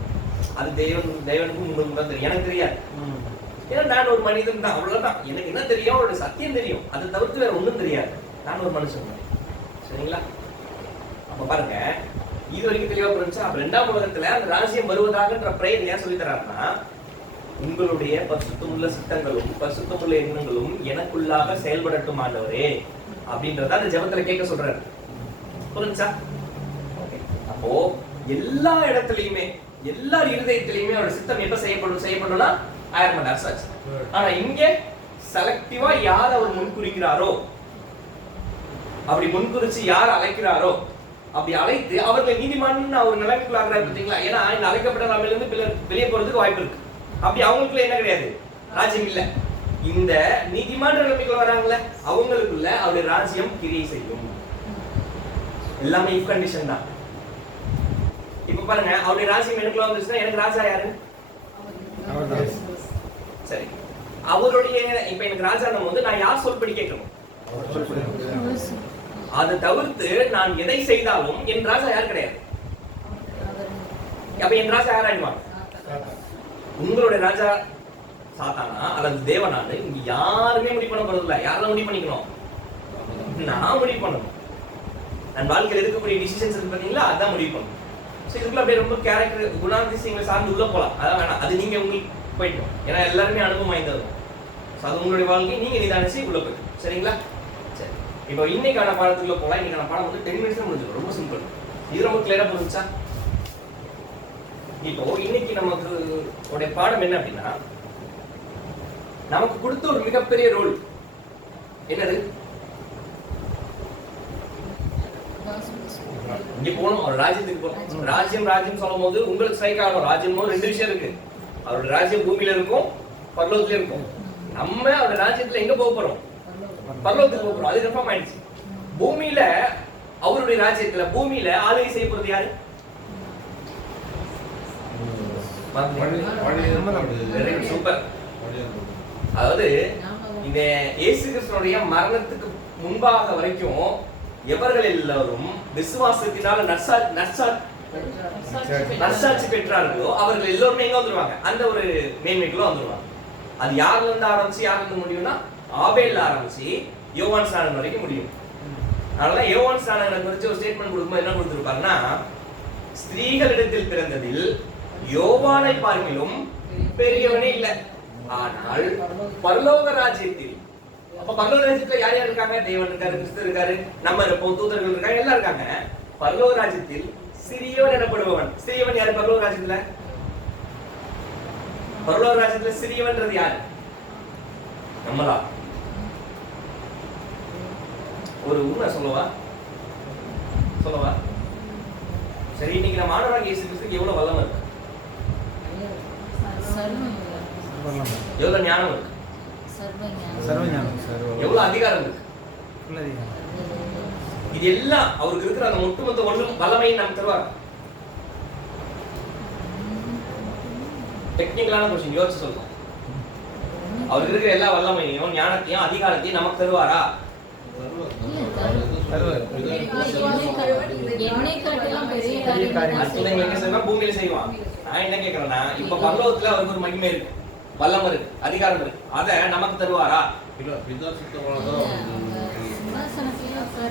அது தேவனுக்கும் உங்களுக்கு தான் தெரியும். எனக்கு தெரியாது. ஏன்னா நான் ஒரு மனிதன் தான், அவ்வளவுதான். எனக்கு என்ன தெரியும்? அவருடைய சத்தியம் தெரியும். அதை தவிர்த்து வேற ஒண்ணும் தெரியாது. நான் ஒரு மனுஷன் தான். சரிங்களா? அப்ப பாருங்க, இது வரைக்கும் தெளிவா புரிஞ்சா? அப்ப 2ஆம் உலகத்துல அந்த ராஜ்யம் வருவதாகன்ற பிரேயர் ஏன் சொல்லி தராருன்னா, உங்களுடைய பரிசுத்தமுள்ள சித்தங்களும் பரிசுத்தமுள்ள எண்ணங்களும் எனக்குள்ளாக செயல்படட்டும் ஆண்டவரே அப்படின்றத அந்த ஜெபத்துல கேட்க சொல்றாரு. புரிஞ்சா? அப்போ எல்லா இடத்துலயுமே எல்லா இருதயத்திலயுமே அவரோட சித்தம் எப்ப செய்யப்படும்னா 1000 மணி நேரம் ஆச்சு. ஆனா இங்க செலக்டிவா யார் அவர் முன்குறிக்கிறாரோ, அப்படி முன்குறிச்சு யார் அழைக்கிறாரோ, அப்படி அழைத்து அவர்களை நீதிமான் அவர் நிலைமைக்குள்ள ஆகிறாரு பார்த்தீங்களா? ஏன்னா இந்த அழைக்கப்பட்ட நிலைமையில இருந்து வெளியே போறதுக்கு வாய்ப்பு இருக்கு. அப்படி அவங்களுக்குள்ள என்ன கிடையாது? ராஜ்யம் இல்ல. இந்த நீதிமான நிலைமைக்குள்ள வராங்கல்ல, அவங்களுக்குள்ள அவருடைய ராஜ்யம் கிரியை செய்யும். எல்லாமே இஃப் கண்டிஷன் தான். இப்ப பாருங்க, அவருடைய ராஜ்யம் எனக்குள்ள வந்துச்சுன்னா எனக்கு ராஜா யாரு? சரி, அவருடைய இப்ப எனக்கு ராஜான்னும் போது நான் யார் சொல்படி கேட்கணும்? அதை தவிர்த்து நான் எதை செய்தாலும் என் ராஜா யார் கிடையாது. அப்ப என் ராஜா யார் ஆயிடுவாங்க? உங்களுடைய ராஜா சாத்தானா அல்லது தேவனானு இங்க யாருமே முடிவு பண்ண போறது இல்ல. யாரெல்லாம் முடிவு பண்ணிக்கணும்? நான் முடிவு பண்ணணும். நான் வாழ்க்கையில் எடுக்கக்கூடிய டிசிஷன்ஸ் இருக்கு பாத்தீங்களா, அதான் முடிவு பண்ணணும். ஸோ இதுக்குள்ள அப்படியே ரொம்ப கேரக்டர் குணாதிசயங்களை சார்ந்து உள்ள போகலாம். அதான் வேணாம், அது நீங்க உங்களுக்கு போயிட்டோம். ஏன்னா எல்லாருமே அனுபவம் வாய்ந்தது. ஸோ அது உங்களுடைய வாழ்க்கை நீங்க நிதானிச்சு உள்ள போயிடும். சரிங்களா? சரி, இப்போ இன்னைக்கான பாடத்துக்குள்ள போகலாம். இன்னைக்கான பாடம் வந்து 10 மினிட்ஸ்ல முடிஞ்சிடும். ரொம்ப சிம்பிள். இது ரொம்ப கிளியரா புரிஞ்சா? இப்போ இன்னைக்கு நமக்கு உடைய பாடம் என்ன அப்படின்னா, நமக்கு கொடுத்த ஒரு மிகப்பெரிய ரோல் என்னது? இங்க போனோம், ஒரு ராஜ்யத்துக்கு போனோம். ராஜ்யம் சொல்லும் போது உங்களுக்கு ஸ்ட்ரைக் ஆகும். ராஜ்யம் 2 விஷயம் இருக்கு. அவருடைய ராஜ்யம் பூமியில இருக்கும், பரலோகத்துல இருக்கும். நம்ம அவருடைய ராஜ்யத்துல எங்க போக போறோம்? பரலோகத்துக்கு போக போறோம். அது கன்ஃபார்ம் ஆயிடுச்சு. பூமியில அவருடைய ராஜ்யத்துல பூமியில ஆளுகை செய்ய போறது யாரு? சூப்பர். அதாவது இந்த இயேசு கிறிஸ்துவினுடைய மரணத்துக்கு முன்பாக வரைக்கும் எவர்கள் எல்லாரும் விசுவாசத்தினால நற்சாட்சி பெற்றார்களோ அவர்கள் எல்லோருமே எங்க வந்துருவாங்க? அந்த ஒரு மேன்மைக்குள்ள வந்துருவாங்க. அது யாருல இருந்து ஆரம்பிச்சு யாருல இருந்து முடியும்னா ஆபேல்ல ஆரம்பிச்சு யோவான் ஸ்நானன் வரைக்கும் முடியும். அதனால யோவான் ஸ்நானனை குறித்து ஒரு ஸ்டேட்மெண்ட் கொடுக்கும்போது என்ன கொடுத்திருப்பாருன்னா, ஸ்திரீகளிடத்தில் பிறந்ததில் யோவானை பார்க்கிலும் பெரியவனே இல்லை, ஆனால் பரலோக ராஜ்யத்தில். அப்ப பரலோக ராஜ்யத்துல யார் யார் இருக்காங்க? தேவன் இருக்காரு, கிறிஸ்து இருக்காரு, நம்ம இருப்போம், தூதர்கள் இருக்காங்க, எல்லாம் இருக்காங்க. பரலோக ராஜ்யத்தில் சிறியவன் எனப்படுபவன். சிறியவன் யாரு பரலோக ராஜ்யத்துல? பரலோக ராஜ்யத்துல சிறியவன்றது யாரு? நம்மளா? ஒரு உண்மை சொல்லவா? சரி, இன்னைக்கு நம்ம ஆண்டவராகிய இயேசு கிறிஸ்துவுக்கு எவ்வளவு வல்லமை இருக்கு? எவ்வளவு ஞானம் இருக்கு, சர்வஞானம் எவ்வளவு அதிகாரம் இருக்கு. உள்ளதிகாரம். இது எல்லாம் அவருக்கு இருக்கிற அந்த ஒட்டுமொத்த ஒன்றும் வல்லமையை நமக்கு தருவார். டெக்னிக்கலான கொஸ்டின் யோசிச்சு சொல்லலாம். அவருக்கு இருக்கிற எல்லா வல்லமையையும் ஞானத்தையும் அதிகாரத்தையும் நமக்கு தருவாரா? பூமியில செய்வான். நான் என்ன கேட்கிறேன்னா, இப்ப பரலோகத்துல அவருக்கு ஒரு மகிமை இருக்கு, வல்லம் இருக்கு, அதிகாரம் இருக்கு, அத நமக்கு தருவாரா? இல்ல பிதா சித்தமானதான்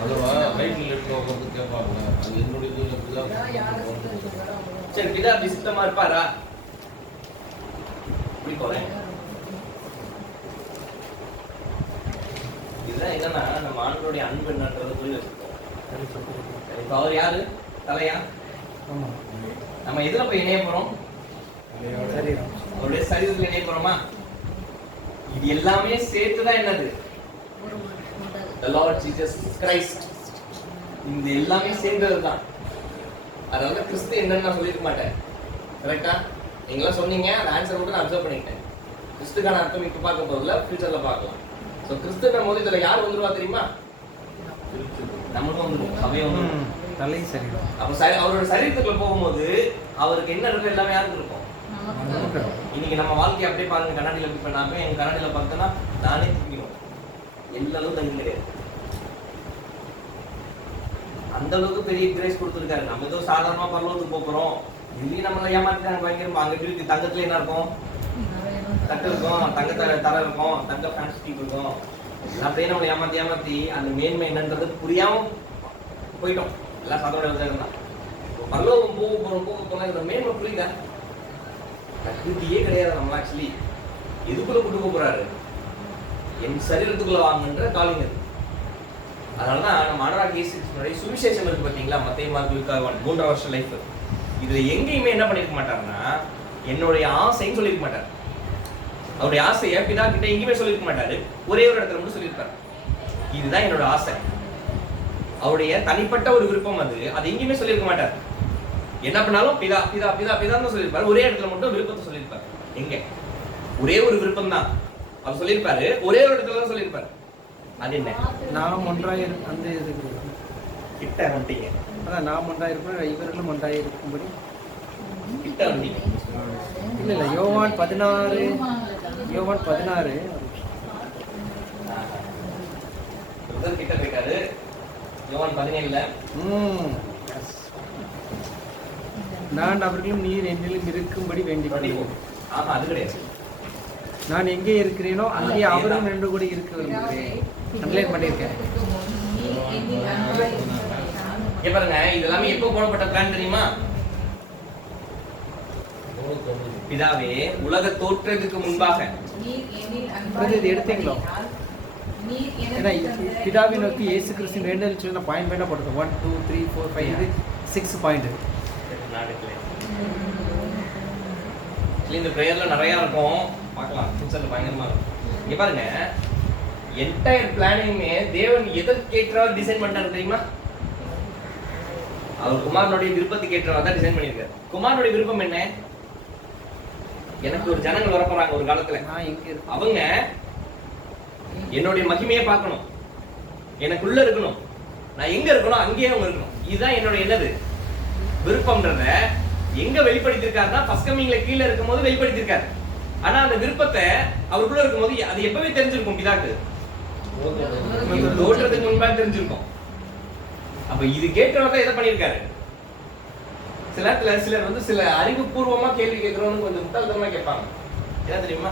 அதுவா ரைட்ல லெஃப்ட்ல உட்கார்ந்து கேட்பாங்க. அது என்னுடைய இதுல பிதா சரி, பிதா விசித்தமா இருப்பாரா? இப்படி போறேன். இதுதான் என்னன்னா, நம்ம ஆண்டவருடைய அன்பு என்னன்றதை புரிய வச்சிருக்கோம். இப்ப அவர் யாரு? தலையா? ஆமா. நம்ம எதுல போய் இணைய போறோம்? சரீரம். அவருடைய சரீரத்துல இணைய போறோமா? இது எல்லாமே சேர்த்துதான் என்னது? The Lord Jesus Christ. இந்த எல்லாமே சேர்ந்ததுதான். அதனால கிறிஸ்து என்னன்னு நான் சொல்லிருக்க மாட்டேன். கரெக்டா? நீங்களாம் சொன்னீங்க, அந்த ஆன்சர் மட்டும் நான் அப்சர்வ் பண்ணிக்கிட்டேன். கிறிஸ்துக்கான அர்த்தம் இப்ப பார்க்க போறதுல ஃபியூச்சர்ல பார்க்கலாம். ஸோ கிறிஸ்துன்ற போது இதுல யார் வந்துருவா தெரியுமா? நம்மளும் வந்துருவோம், சபையும் வந்துருவோம். தலை சரீரம். அப்ப அவரோட சரீரத்துக்குள்ள போகும்போது அவருக்கு என்ன இருக்கும் எல்லாமே யாருக்கு இருக்கும்? இன்னைக்கு நம்ம வாழ்க்கையை அப்படியே பாருங்க. கண்ணாடியில இப்ப நான் போய் என் கண்ணாடியில பார்த்தேன்னா நானே தூங்கிடுவேன். எல்லா அளவுக்கு தண்ணி கிடையாது. அந்த அளவுக்கு பெரிய கிரேஸ் கொடுத்துருக்காரு. நம்ம ஏதோ சாதாரணமா பரலோகத்துக்கு போறோம். இதுலயும் நம்மள ஏமாத்திட்டாங்க பயங்கரமா. அங்க இருக்கு தங்கத்துல என்ன இருக்கும்? தட்டு இருக்கும், தங்கத்தை தர இருக்கும், தங்க ஃபேன்ஸ்டிக் இருக்கும். அப்படியே நம்மளை ஏமாத்தி அந்த மேன்மை என்னன்றது புரியாம போயிட்டோம். எல்லாம் சாதோட விவசாயம் தான். பரலோகம் போக போனா இந்த மேன்மை புரியுதா? தகுதியே கிடையாது. நம்ம ஆக்சுவலி எதுக்குள்ள கொண்டு போறாரு? என் சரீரத்துக்குள்ள வாங்குன்ற காலிங் அது. அதனாலதான் நம்ம ஆண்டவராகிய இயேசு கிறிஸ்துவினுடைய சுவிசேஷம் இருக்கு பாத்தீங்களா? மத்தேயு, மார்க்கு, லூக்கா 3 வருஷம் லைஃப். இதுல எங்கேயுமே என்ன பண்ணிருக்க மாட்டாருன்னா, என்னுடைய ஆசைன்னு சொல்லிருக்க மாட்டார். அவருடைய ஆசையை பிதா கிட்ட எங்கேயுமே சொல்லிருக்க மாட்டாரு. ஒரே ஒரு இடத்துல மட்டும் சொல்லியிருப்பாரு, இதுதான் என்னோட ஆசை. அவருடைய தனிப்பட்ட ஒரு விருப்பம் அது. அது எங்கேயுமே சொல்லியிருக்க மாட்டார். என்ன பண்ணாலும் பிதா பிதா பிதா பிதான்னு சொல்லியிருப்பாரு. ஒரே இடத்துல மட்டும் விருப்பத்தை சொல்லியிருப்பாரு. எங்க? ஒரே ஒரு விருப்பம் தான் அவர் சொல்லியிருப்பாரு. ஒரே ஒரு இடத்துல தான் சொல்லியிருப்பாரு. அது என்ன? நாம் ஒன்றாய் அந்த இதுக்கு கிட்ட வந்துட்டீங்க. அதான் நாம் ஒன்றாய் இருப்போம், இவர்களும் ஒன்றாய் இருக்கும்படி கிட்ட வந்தீங்க. இல்ல யோவான் 16 கிட்ட போயிட்டாரு. யோவான் 17ல நான் அவர்களும் நீர் என்னிலும் இருக்கும்படி வேண்டிக். ஆமா, அது கிடையாது. நான் எங்கே இருக்கிறேனோ அங்கே அவரும் ரெண்டு கூட இருக்க விரும்புகிறேன். அண்டர்லைன் பண்ணியிருக்கேன். பாருங்க, இதெல்லாமே எப்போ போடப்பட்ட பிளான் தெரியுமா? பிதாவே, உலக தோற்றத்துக்கு முன்பாக. எடுத்தீங்களோ? பிதாவை நோக்கி இயேசு கிறிஸ்து வேண்டுதல் சொல்லி நான் பாயிண்ட் பாயிண்டா போட்டது. 1 2 3 4 5 இது 6 பாயிண்ட். இந்த பிரேயர்ல நிறைய இருக்கும், பார்க்கலாம். ஃபியூச்சர்ல பயங்கரமா இருக்கும். இங்க பாருங்க, என்டையர் பிளானிங்கே தேவன் எதற்கு ஏற்றவாறு டிசைன் பண்ணாரு தெரியுமா? அவர் குமாரனுடைய விருப்பத்துக்கு ஏற்றவாறு தான் டிசைன் பண்ணியிருக்காரு. குமாரனுடைய விருப்பம் என்ன? எனக்கு ஒரு ஜனங்கள் வரப்போறாங்க ஒரு காலத்துல. அவங்க என்னுடைய மகிமையை பார்க்கணும், எனக்குள்ள இருக்கணும், நான் எங்க இருக்கணும் அங்கேயே அவங்க இருக்கணும். இதுதான் என்னோட என்னது விருப்பம்ன்றத எங்க வெளிப்படுத்திருக்காருன்னா ஃபர்ஸ்ட் கமிங்ல கீழே இருக்கும் போது வெளிப்படுத்திருக்காரு. ஆனா அந்த விருப்பத்தை அவருக்குள்ள இருக்கும் போது அது எப்பவே தெரிஞ்சிருக்கும் பிதாக்கு. தோற்றத்துக்கு முன்பாக தெரிஞ்சிருக்கும். அப்ப இது கேட்கிறவங்க எதை பண்ணிருக்காரு? சிலர் வந்து சில அறிவுபூர்வமா கேள்வி கேட்கிறவங்க கொஞ்சம் முட்டாள்தனமா கேட்பாங்க. என்ன தெரியுமா?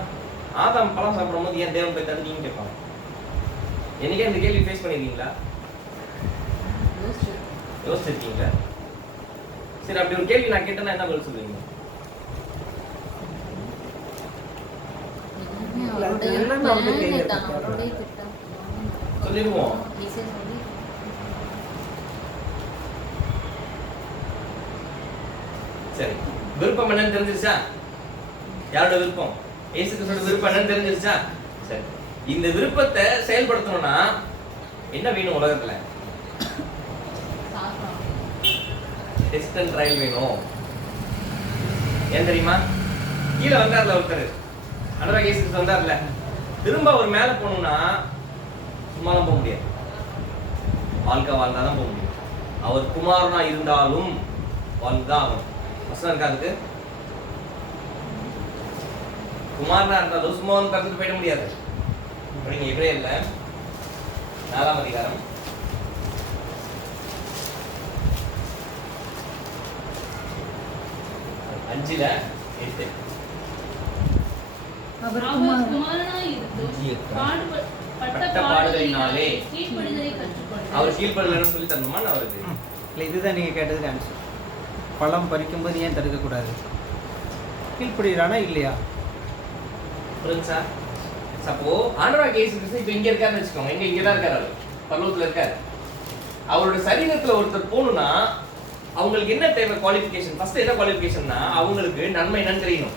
ஆதாம் பழம் சாப்பிடும் போது ஏன் தேவன் போய் தடுக்கீங்கன்னு கேட்பாங்க. என்னைக்கே இந்த கேள்வி ஃபேஸ் பண்ணிருக்கீங்களா? யோசிச்சிருக்கீங்களா? சரி, அப்படி ஒரு கேள்வி நான் கேட்டேன்னா என்ன பதில் சொல்லுவீங்க? சொல்லிடுவோம். சரி, விருப்பம் என்னன்னு தெரிஞ்சிருச்சா? யாரோட விருப்பம்? இயேசு கிறிஸ்துவோட விருப்பம் என்னன்னு தெரிஞ்சிருச்சா? சரி, இந்த விருப்பத்தை செயல்படுத்தணும்னா என்ன வேணும் உலகத்துல? டெஸ்ட் அண்ட் ட்ரையல் வேணும். ஏன் தெரியுமா? கீழே வந்தார்ல ஒருத்தர், ஆண்டவராகிய இயேசு கிறிஸ்து வந்தார்ல, திரும்ப அவர் மேல போகணும்னா சும்மாலாம் போக முடியாது, வாழ்க்கை வாழ்ந்தாதான் போக முடியும். அவர் குமாரனா இருந்தாலும் வாழ்ந்துதான் ஆகணும். வசனம் இருக்கா அதுக்கு? குமாரனா இருந்தாலும் சும்மா வந்து பக்கத்துக்கு போயிட முடியாது. அப்படிங்க எபிரேயர்ல 4ஆம் அதிகாரம் 5:8. அவர் குமாரனாய் இருந்தும் பட்ட பாடுகளினாலே கீழ்ப்படிதலை கற்றுக்கொண்டார். அவர் கீழ்ப்படிதல் சொல்லி தரணுமா அவருக்கு? இல்லை, இதுதான் நீங்கள் கேட்டதுக்கு ஆன்சர். பழம் பறிக்கும்போது ஏன் தடுக்கக்கூடாது? கீழ்ப்படுகிறானா இல்லையா? புரிஞ்சா? அப்போ ஆண்டவராகிய இயேசு கிறிஸ்து இப்ப இங்க இருக்காருன்னு வச்சுக்கோங்க. இங்க தான் இருக்காரு, அவர் பரலோகத்துல இருக்காரு. அவரோட சரீரத்துல ஒருத்தர் போகணும்னா அவங்களுக்கு என்ன தேவை? குவாலிஃபிகேஷன். ஃபர்ஸ்ட் என்ன குவாலிஃபிகேஷன்னா, அவங்களுக்கு நன்மை என்னன்னு தெரியணும்,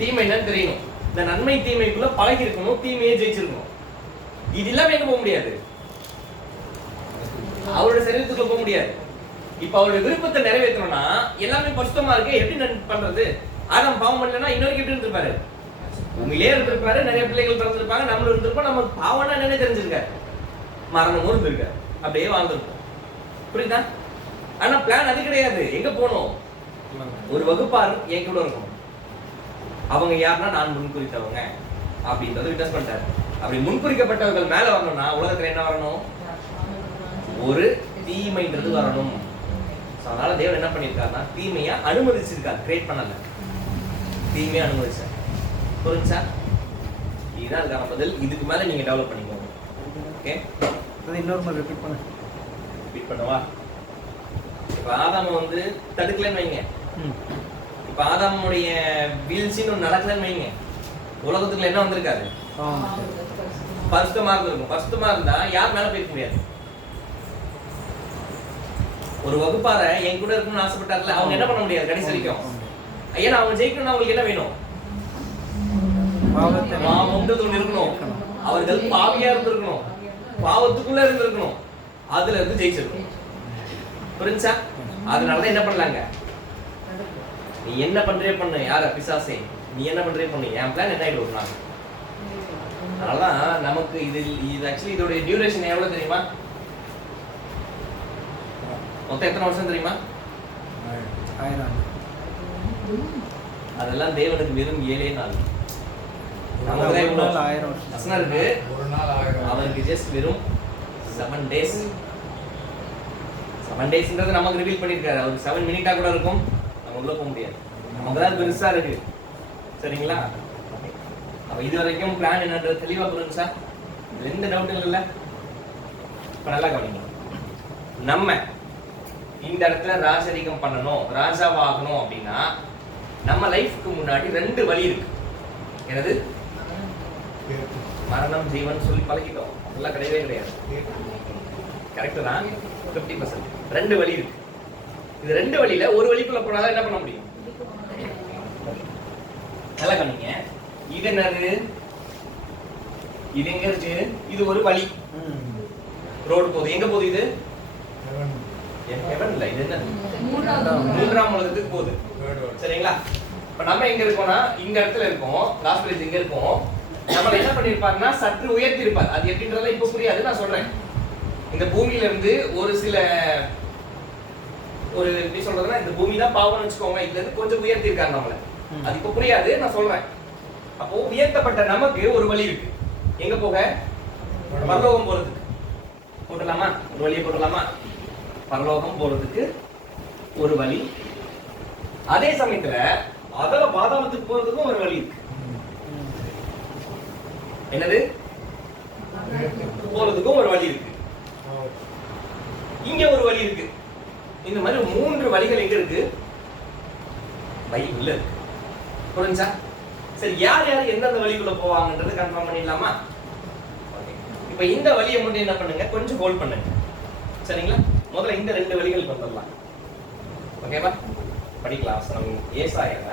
தீமை என்னன்னு தெரியணும். இந்த நன்மை தீமைக்குள்ள பழகி இருக்கணும், தீமையை ஜெயிச்சிருக்கணும். இது இல்லாம எங்க போக முடியாது, அவரோட சரீரத்துக்குள்ள போக முடியாது. இப்ப அவருடைய விருப்பத்தை நிறைவேற்றணும்னா எல்லாமே பரிசுத்தமா இருக்கு. எப்படி பண்றது? ஆதாம் பாவம் பண்ணலன்னா இன்னொரு எப்படி இருந்திருப்பாரு? உண்மையிலே இருந்திருப்பாரு, நிறைய பிள்ளைகள் பிறந்திருப்பாங்க, நம்மளும் இருந்திருப்போம். நம்ம பாவம்னா என்னன்னு தெரிஞ்சிருக்காரு, மரணமும் இருந்திருக்காரு, அப்படியே வாழ்ந்திருப்போம். புரியுதா? ஆனா பிளான் அது கிடையாது. எங்க போகணும்? ஒரு வகுப்பார் என் கூட இருக்கணும். அவங்க யாருன்னா நான் முன்குறித்தவங்க அப்படின்றத விட்னஸ் பண்ணிட்டாரு. அப்படி முன்குறிக்கப்பட்டவர்கள் மேல வரணும்னா உலகத்துல என்ன வரணும்? ஒரு தீமைன்றது வரணும். அதனால தேவன் என்ன பண்ணிருக்காருன்னா தீமையை அனுமதிச்சிருக்காரு, கிரியேட் பண்ணல, தீமையை அனுமதிச்சார். புரிஞ்சா? இதுதான் அதுக்கான பதில். இதுக்கு மேல நீங்க டெவலப் பண்ணிக்கோங்க. ஓகே, இன்னொரு மாதிரி ரிப்பீட் பண்ண. ரிப்பீட் பண்ணவா? இப்ப ஆதாம வந்து தடுக்கலன்னு வைங்க. இப்ப ஆதாமுடைய வீழ்ச்சின்னு ஒன்று நடக்கலன்னு வைங்க, உலகத்துக்குள்ள என்ன வந்திருக்காது? பரிசுத்தமா இருந்திருக்கும். பரிசுத்தமா இருந்தா யார் மேல போயிருக்க முடியாது. ஒரு வகுப்பார என் கூட இருக்கணும்னு ஆசைப்பட்டார்ல, அவங்க என்ன பண்ண முடியாது கடைசி வரைக்கும். ஏன்னா அவங்க ஜெயிக்கணும்னா அவங்களுக்கு என்ன வேணும்? பாவம்ன்றது ஒண்ணு இருக்கணும். அவர்கள் பாவியா இருந்திருக்கணும், பாவத்துக்குள்ள இருந்திருக்கணும், அதுல இருந்து ஜெயிச்சிருக்கணும். புரிஞ்சா? அதனாலதான் என்ன பண்ணலாங்க, நீ என்ன பண்றே பண்ணு, யார பிசாசே நீ என்ன பண்றே பண்ணு, என் பிளான் என்ன ஆயிடும் நான். அதனாலதான் நமக்கு இது ஆக்சுவலி இதோட டியூரேஷன் எவ்வளவு தெரியுமா? மொத்தம் எத்தனை வருஷம் தெரியுமா? 1000. அதெல்லாம் தேவனுக்கு வெறும் 7 நாள். நமக்கு 1000 வருஷம் இருக்கு, அவருக்கு ஜஸ்ட் வெறும் 7 days. 7 daysன்றது நமக்கு ரிவீல் பண்ணிருக்காரு. அவருக்கு 7 மினிட்டா கூட இருக்கும், நம்ம உள்ள போக முடியாது. நமக்கு தான் பெருசா இருக்கு. சரிங்களா? அப்ப இது வரைக்கும் பிளான் என்னன்றது தெளிவா புரிஞ்சா? எந்த டவுட்டும் இல்லைல்ல? இப்ப நல்லா கவனிங்க. நம்ம இந்த இடத்துல ராஜரீகம் பண்ணணும், ராஜாவாகணும் அப்படின்னா நம்ம லைஃப்க்கு முன்னாடி 2 வழி இருக்கு. என்னது? மரணம் ஜீவன் சொல்லி பழகிட்டோம், அதெல்லாம் கிடையவே கிடையாது. கரெக்ட் தான், 50%. 2 வழி இருக்கு. இது 2 வழியில ஒரு வழிக்குள்ள போனாதான் என்ன பண்ண முடியும்? நல்லா கவனிங்க. இது என்னது? இது எங்க இருக்கு? இது ஒரு வழி, ரோடு போகுது. எங்க போகுது? இது ஹெவன் இல்ல, இது என்ன? 3ஆம் உலகத்துக்கு போகுது. சரிங்களா? இப்ப நம்ம எங்க இருக்கோம்னா இந்த இடத்துல இருக்கோம், லாஸ்ட் பிளேஸ் எங்க இருக்கோம். நம்ம என்ன பண்ணிருப்பாருன்னா சற்று உயர்த்தி இருப்பார். அது எப்படின்றதெல்லாம் இப்ப புரியாது, நான் சொல்றேன். இந்த பூமியில இருந்து ஒரு சில எப்படி சொல்றதுன்னா, இந்த பூமி தான் பாவம்னு வச்சுக்கோங்க, இதுல இருந்து கொஞ்சம் உயர்த்தி இருக்காரு நம்மள. அது இப்ப புரியாது, நான் சொல்றேன். அப்போ உயர்த்தப்பட்ட நமக்கு ஒரு வழி இருக்கு. எங்க போக? பரலோகம் போறதுக்கு. போடலாமா? ஒரு வழியை போடலாமா? பரலோகம் போறதுக்கு ஒரு வழி. அதே சமயத்துல அதல பாதாளத்துக்கு போறதுக்கும் ஒரு வழி இருக்கு. என்னது? போறதுக்கும் ஒரு வழி இருக்கு. இங்க ஒரு வழி இருக்கு. இந்த மாதிரி 3 வழிகள் எங்க இருக்கு? பைபிள்ல இருக்கு. புரிஞ்சா? சரி, யார் யார் எந்தெந்த வழிக்குள்ள போவாங்கன்றது கன்ஃபார்ம் பண்ணிடலாமா? இப்ப இந்த வழியை மட்டும் என்ன பண்ணுங்க, கொஞ்சம் ஹோல்ட் பண்ணுங்க. சரிங்களா? முதல்ல இந்த 2 வழிகள் வந்துடலாம். ஓகேவா? படிக்கலாம். வசனம் ஏசாயால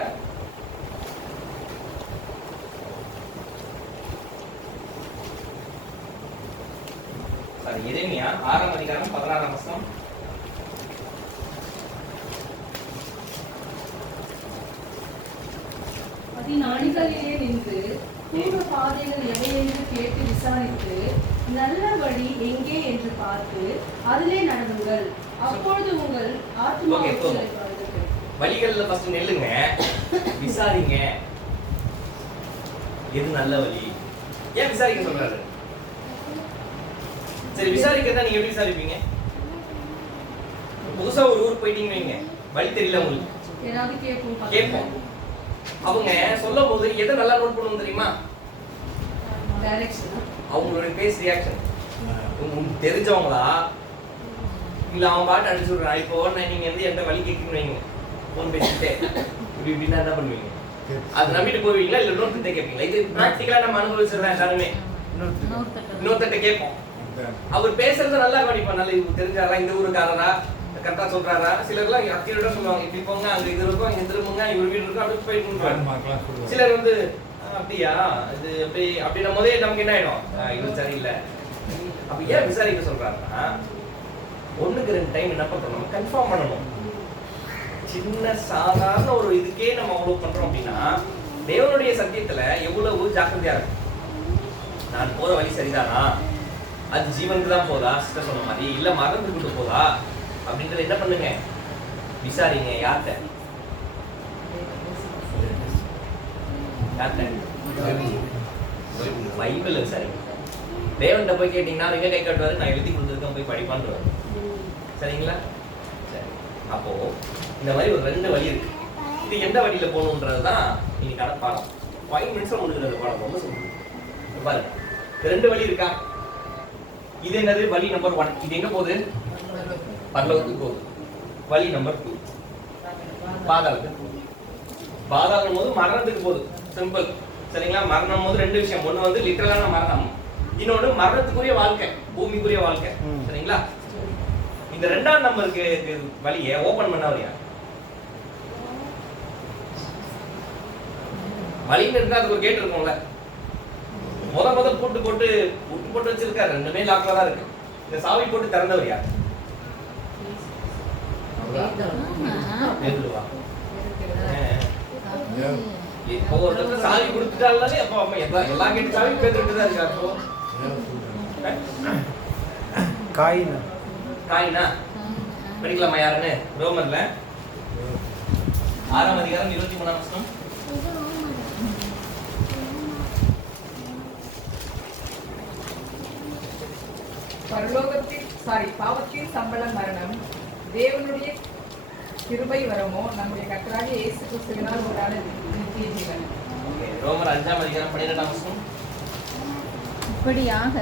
எரேமியா 6ஆம் அதிகாரம் 16ஆம் வசனம். பாலத்தின் அணிகளிலே நின்று தூர பாதைகள் எவை என்று கேட்டு விசாரித்து நல்ல வழி எங்கே என்று பார்த்து அதிலே நடவுங்கள். அப்பொழுது உங்கள் ஆத்துமாவுக்கு இளைப்பாறுதல். வழிகள்ல ஃபர்ஸ்ட் நெல்லுங்க, விசாரிங்க எது நல்ல வழி. ஏன் விசாரிக்க சொல்றாரு? சரி, விசாரிக்கிறதா நீங்க எப்படி விசாரிப்பீங்க? புதுசா ஒரு ஊருக்கு போயிட்டீங்க வைங்க, வழி தெரியல உங்களுக்கு, ஏதாவது கேட்போம். அவங்க சொல்லும் போது எதை நல்லா நோட் பண்ணுவோம் தெரியுமா? டைரக்ஷன், அவங்களுடைய ஃபேஸ் ரியாக்ஷன். உங்களுக்கு தெரிஞ்சவங்களா இல்ல அவன் பாட்டு அடிச்சு விடுறான். இப்போ நீங்க வந்து எந்த வழி கேட்கணும் வைங்க, போன் பேசிட்டே இப்படி இப்படின்னா என்ன பண்ணுவீங்க? அது நம்பிட்டு போவீங்களா இல்ல இன்னொருத்தட்ட கேட்பீங்களா? இது பிராக்டிகலா நம்ம அனுபவிச்சிருக்கோம் எல்லாருமே. இன்னொருத்தட்ட கேட்போம். அவர் பேசுறது நல்லா கவனிப்போம். நல்லா இது தெரிஞ்சாரா, இந்த ஊருக்காரரா, கரெக்டா சொல்றாரா? சிலர்லாம் அத்தியோட சொல்லுவாங்க, இப்படி போங்க, அங்க இது இருக்கும், அங்க திரும்புங்க, இவர் வீடு இருக்கும், அப்படி போயிட்டு. சிலர் வந்து அப்படியா இது அப்படி அப்படின்னும் போதே நமக்கு என்ன ஆயிடும், இது சரியில்லை. அப்ப ஏன் விசாரிக்க சொல்றாருன்னா, ஒண்ணுக்கு 2 டைம் என்ன பண்றோம், கன்ஃபார்ம் பண்ணணும். சின்ன சாதாரண ஒரு இதுக்கே நம்ம அவ்வளவு பண்றோம் அப்படின்னா தேவனுடைய சத்தியத்துல எவ்வளவு ஜாக்கிரதையா இருக்கும். நான் போற வழி சரிதானா, அது ஜீவனுக்கு தான் போதா, சிஸ்டர் சொன்ன மாதிரி, இல்ல மறந்துக்கிட்டு போதா அப்படின்றத என்ன பண்ணுங்க, விசாரிங்க. யார்கிட்ட? பைபிள் விசாரிங்க. தேவன்கிட்ட போய் கேட்டீங்கன்னா எங்க கை காட்டுவாரு, நான் எழுதி கொடுத்துருக்கேன் போய் படிப்பான்னு. சரிங்களா? சரி, அப்போ இந்த மாதிரி ஒரு 2 வழி இருக்கு. இது எந்த வழியில போகணுன்றதுதான் இன்னைக்கான பாடம். 5 மினிட்ஸ்ல முடிக்கிறது பாடம், ரொம்ப சிம்பிள். பாருங்க, 2 வழி இருக்கா? இது என்னது? வழி நம்பர் 1. இது எங்க போகுது? பரலோகத்துக்கு போகுது. வழி நம்பர் 2 பாதாளத்துக்கு போகுது. பாதாளம் போது மரணத்துக்கு போகுது. சிம்பிள். சரிங்களா? மரணம் போது 2 விஷயம். ஒண்ணு வந்து லிட்டரலான மரணம், இன்னொன்னு மரணத்துக்குரிய வாழ்க்கை, பூமிக்குரிய வாழ்க்கை. சரிங்களா? இந்த 2ஆம் நம்பருக்கு வழியை ஓபன் பண்ண யார்? வழின்னு இருந்தா அதுக்கு ஒரு கேட் இருக்கும்ல. முத போட்டு வச்சிருக்காரு. 2மே லாக்ல தான் இருக்கு. இந்த சாவி போட்டு திறந்தவர் யார்? பேதுருவா. இப்போ ஒரு இடத்துல சாவி கொடுத்துட்டாலே அப்போ எல்லா கேட்டு சாவி பேதுருட்டு தான் இருக்கா? அப்போ காயினா படிக்கலாமா யாருன்னு? ரோமர்ல 6ஆம் அதிகாரம் 23ஆம் வசனம். பாவத்தின் சம்பளம் மரணம், தேவனுடைய கிருபை வரமோ நம்முடைய கர்த்தராகிய இயேசு கிறிஸ்துவினால் உண்டான நித்திய ஜீவன். ரோமர் 5ஆம் அதிகாரம் 12ஆம் வசனம். இப்படியாக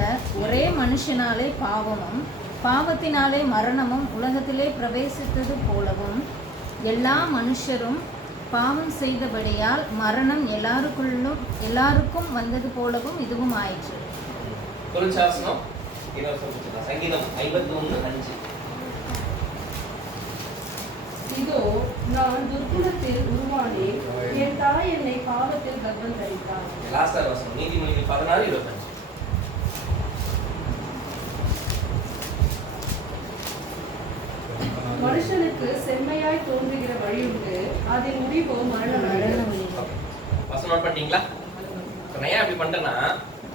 ஒரே மனுஷனாலே பாவமும் பாவத்தினாலே மரணமும் உலகத்திலே பிரவேசித்தது போலவும் எல்லா மனுஷரும் பாவம் செய்தபடியால் மரணம் எல்லாருக்கும் வந்தது போலவும் இதுவும் ஆயிற்று. சங்கீதம் 51:5. இதோ நான் துர்குணத்தில் உருவானேன், என் தாய் என்னை பாவத்தில் கர்ப்பம் தரித்தார். லாஸ்ட் வசனம் நீதிமொழிகள் 16:25. மனுஷனுக்கு செம்மையாய் தோன்றுகிற வழி உண்டு, அதில் முடிவோ மரணம். வசனம் நோட் பண்ணிட்டீங்களா? நான் ஏன் அப்படி பண்றேன்னா,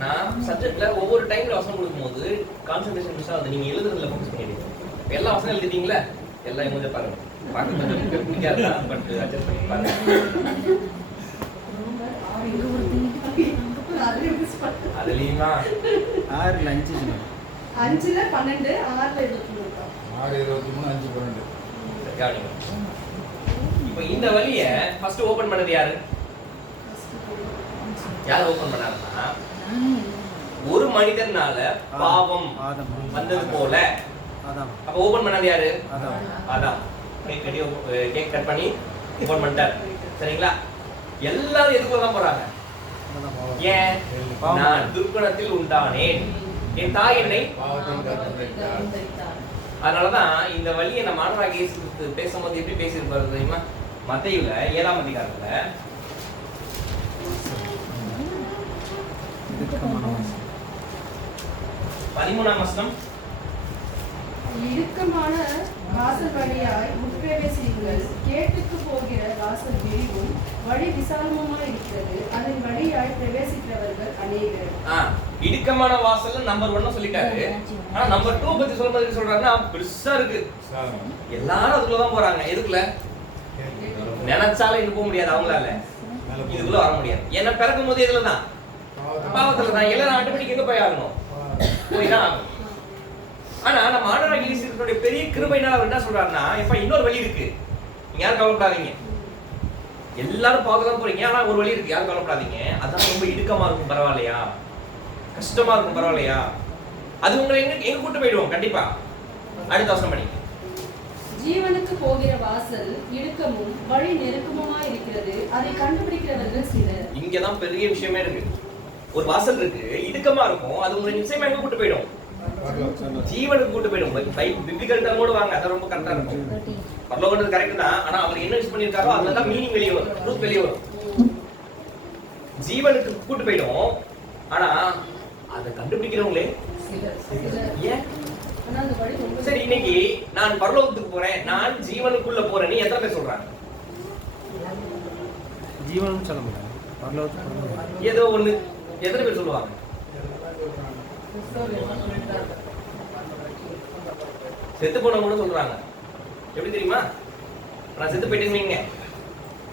நான் சப்ஜெக்ட்ல ஒவ்வொரு டைம்ல வசனம் கொடுக்கும்போது கான்சென்ட்ரேஷன் மிஸ் ஆகுது. நீங்க எழுதுறதுல ஃபோக்கஸ் பண்ணிடுங்க. எல்லா வசனம் எழுதிட்டீங்களா? எல்லாம் இமோஜி பாருங்க. பார்க்க கொஞ்சம் பிடிக்காது, பட் அட்ஜஸ்ட் பண்ணி பாருங்க. அதுலயுமா 6ல் 5 5ல் 12, 6ல் 23. 6, 23, 5, 12. இப்போ இந்த வழியை ஃபர்ஸ்ட் ஓபன் பண்ணது யாரு? யார் ஓபன் பண்ணாருன்னா, ஒரு மனிதனால பாவம் வந்தது போல. அப்ப ஓபன் பண்ணது யாரு? ஆதாம். கேக் கட் பண்ணி ஓபன் பண்ணிட்டார். சரிங்களா? எல்லாரும் எதுக்குள்ள தான் போறாங்க? ஏன்? நான் துர்குணத்தில் உண்டானேன், என் தாய் என்னை. அதனாலதான் இந்த வழியை நம்ம ஆண்டவராகிய இயேசு கிறிஸ்து பேசும்போது எப்படி பேசியிருப்பாரு தெரியுமா? மத்தேயுல 7ஆம் அதிகாரத்துல 13ஆம் வசனம். இடுக்கமான வாசல் வழியாய் உட்பிரவேசியுங்கள். கேட்டுக்கு போகிற வாசல் விரிவும் வழி விசாலமுமாய் இருக்கிறது, அதன் வழியாய் பிரவேசிக்கிறவர்கள் அநேகர். இடுக்கமான வாசல் நம்பர் 1 சொல்லிட்டாரு. ஆனா நம்பர் 2 பத்தி சொல்லும்போது சொல்றாருன்னா பெருசா இருக்கு. எல்லாரும் அதுக்குள்ளதான் போறாங்க. எதுக்குள்ள? நினைச்சாலும் இது போக முடியாது அவங்களால, இதுக்குள்ள வர முடியாது. ஏன்னா பிறக்கும் போது இதுலதான் பாவத்துல தான் எல்லாரும் ஆட்டோமேட்டிக் எங்க போய் ஆகணும், போய்தான் ஆகணும். ஆனா நம்ம ஆண்டவராகிய இயேசு கிறிஸ்துவோட பெரிய கிருபையினால அவர் என்ன சொல்றாருன்னா, இப்ப இன்னொரு வழி இருக்கு, நீங்க யாரும் கவலைப்படாதீங்க. எல்லாரும் பாவத்துல போறீங்க, ஆனா ஒரு வழி இருக்கு, யாரும் கவலைப்படாதீங்க. அதான் ரொம்ப இடுக்கமா இருக்கும், பரவாயில்லையா? கஷ்டமா இருக்கும், பரவாயில்லையா? அது உங்களை எங்க கூட்டு போயிடுவோம் கண்டிப்பா. அடுத்த வசனம் பண்ணி. ஜீவனுக்கு போகிற வாசல் இடுக்கமும் வழி நெருக்கமுமாய் இருக்கிறது, அதை கண்டுபிடிக்கிறவர்கள் சிலர். இங்கதான் பெரிய விஷயமே இருக்கு. ஒரு வாசல் இருக்கு, இடுக்கமா இருக்கும், அது உங்களை நிச்சயமா எங்க கூட்டு போயிடும், ஜீவனுக்கு கூட்டு போயிடும். பிபிக்கல் டர்மோட வாங்க, அது ரொம்ப கரெக்டா இருக்கும். பரலோகம்ன்றது கரெக்ட் தான், ஆனா அவர் என்ன யூஸ் பண்ணிருக்காரோ அதுலதான் மீனிங் வெளியே வரும், ட்ரூத் வெளியே வரும். ஜீவனுக்கு கூட்டு போயிடும், ஆனா அதை கண்டுபிடிக்கிறவங்களே ஏன்? சரி, இன்னைக்கு நான் பரலோகத்துக்கு போறேன், நான் ஜீவனுக்குள்ள போறேன்னு எத்தனை பேர் சொல்றாங்க? ஜீவனும் சொல்ல முடியாது, பரலோகத்துக்கு ஏதோ ஒண்ணு எத்தனை பேர் சொல்லுவாங்க? செத்து போனவங்க கூட சொல்றாங்க. எப்படி தெரியுமா? நான் செத்து போயிட்டேன்னு,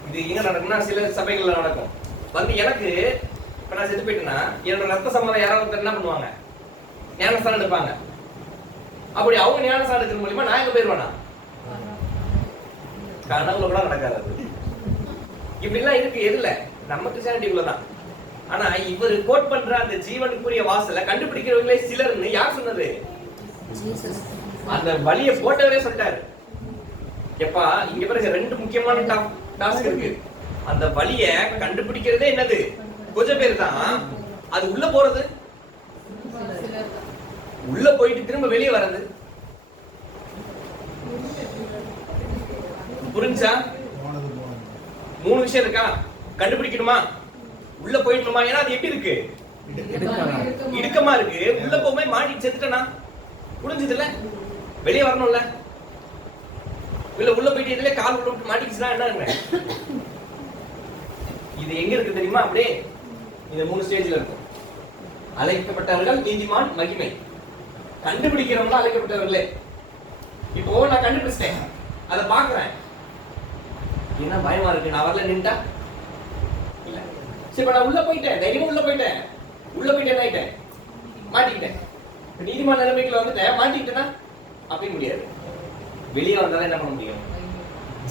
இது எங்க நடக்கும்னா சில சபைகள்ல நடக்கும். வந்து எனக்கு இப்ப நான் செத்து போயிட்டேன்னா என்னோட ரத்த சம்பந்தம் யாராவது என்ன பண்ணுவாங்க, ஞானஸ்தானம் எடுப்பாங்க. அப்படி அவங்க ஞானஸ்தானம் எடுக்கிறது மூலியமா நான் எங்க போயிருவேனா? கனவுல கூட நடக்காது. இப்படி எல்லாம் இருக்கு. எதுல? நம்ம கிறிஸ்டியானிட்டிக்குள்ளதான். ஆனா இவர் கோட் பண்ற அந்த ஜீவனுக்குரிய வாசலை கண்டுபிடிக்கிறவங்களே சிலர்னு யார் சொன்னது? அந்த வழியை போட்டவரே சொல்லிட்டாரு. எப்பா இங்க பாருங்க, 2 முக்கியமான டாஸ்க் இருக்கு. அந்த வழியை கண்டுபிடிக்கிறதே என்னது? கொஞ்சம் பேர் தான். அது உள்ள போறது, உள்ள போயிட்டு திரும்ப வெளியே வர்றது. புரிஞ்சா? 3 விஷயம் இருக்கா? கண்டுபிடிக்கணுமா, உள்ள போயிடணுமா? ஏன்னா அது எப்படி இருக்கு? இடுக்கமா இருக்கு. உள்ள போகும்போது மாட்டிட்டு செத்துட்டனா புரிஞ்சதுல, வெளியே வரணும்ல. இல்ல உள்ள போயிட்டு இதுல கால் உள்ள விட்டு மாட்டிக்கிச்சுன்னா என்ன? இது எங்க இருக்கு தெரியுமா? அப்படியே இந்த 3 ஸ்டேஜ்ல இருக்கும். அழைக்கப்பட்டவர்கள், நீதிமான், மகிமை. கண்டுபிடிக்கிறவங்க அழைக்கப்பட்டவர்களே. இப்போ நான் கண்டுபிடிச்சிட்டேன், அதை பாக்குறேன், என்ன பயமா இருக்கு, நான் வரல நின்ட்டா இல்ல. சரி, நான் உள்ள போயிட்டேன், தைரியமா உள்ள போயிட்டேன், ஆயிட்டேன், மாட்டிக்கிட்டேன். நீதிமான நிலைமைக்குள்ள வந்துட்டேன், மாட்டிக்கிட்டேன்னா அப்படி முடியாது. வெளியே வந்தாலும் என்ன பண்ண முடியும்?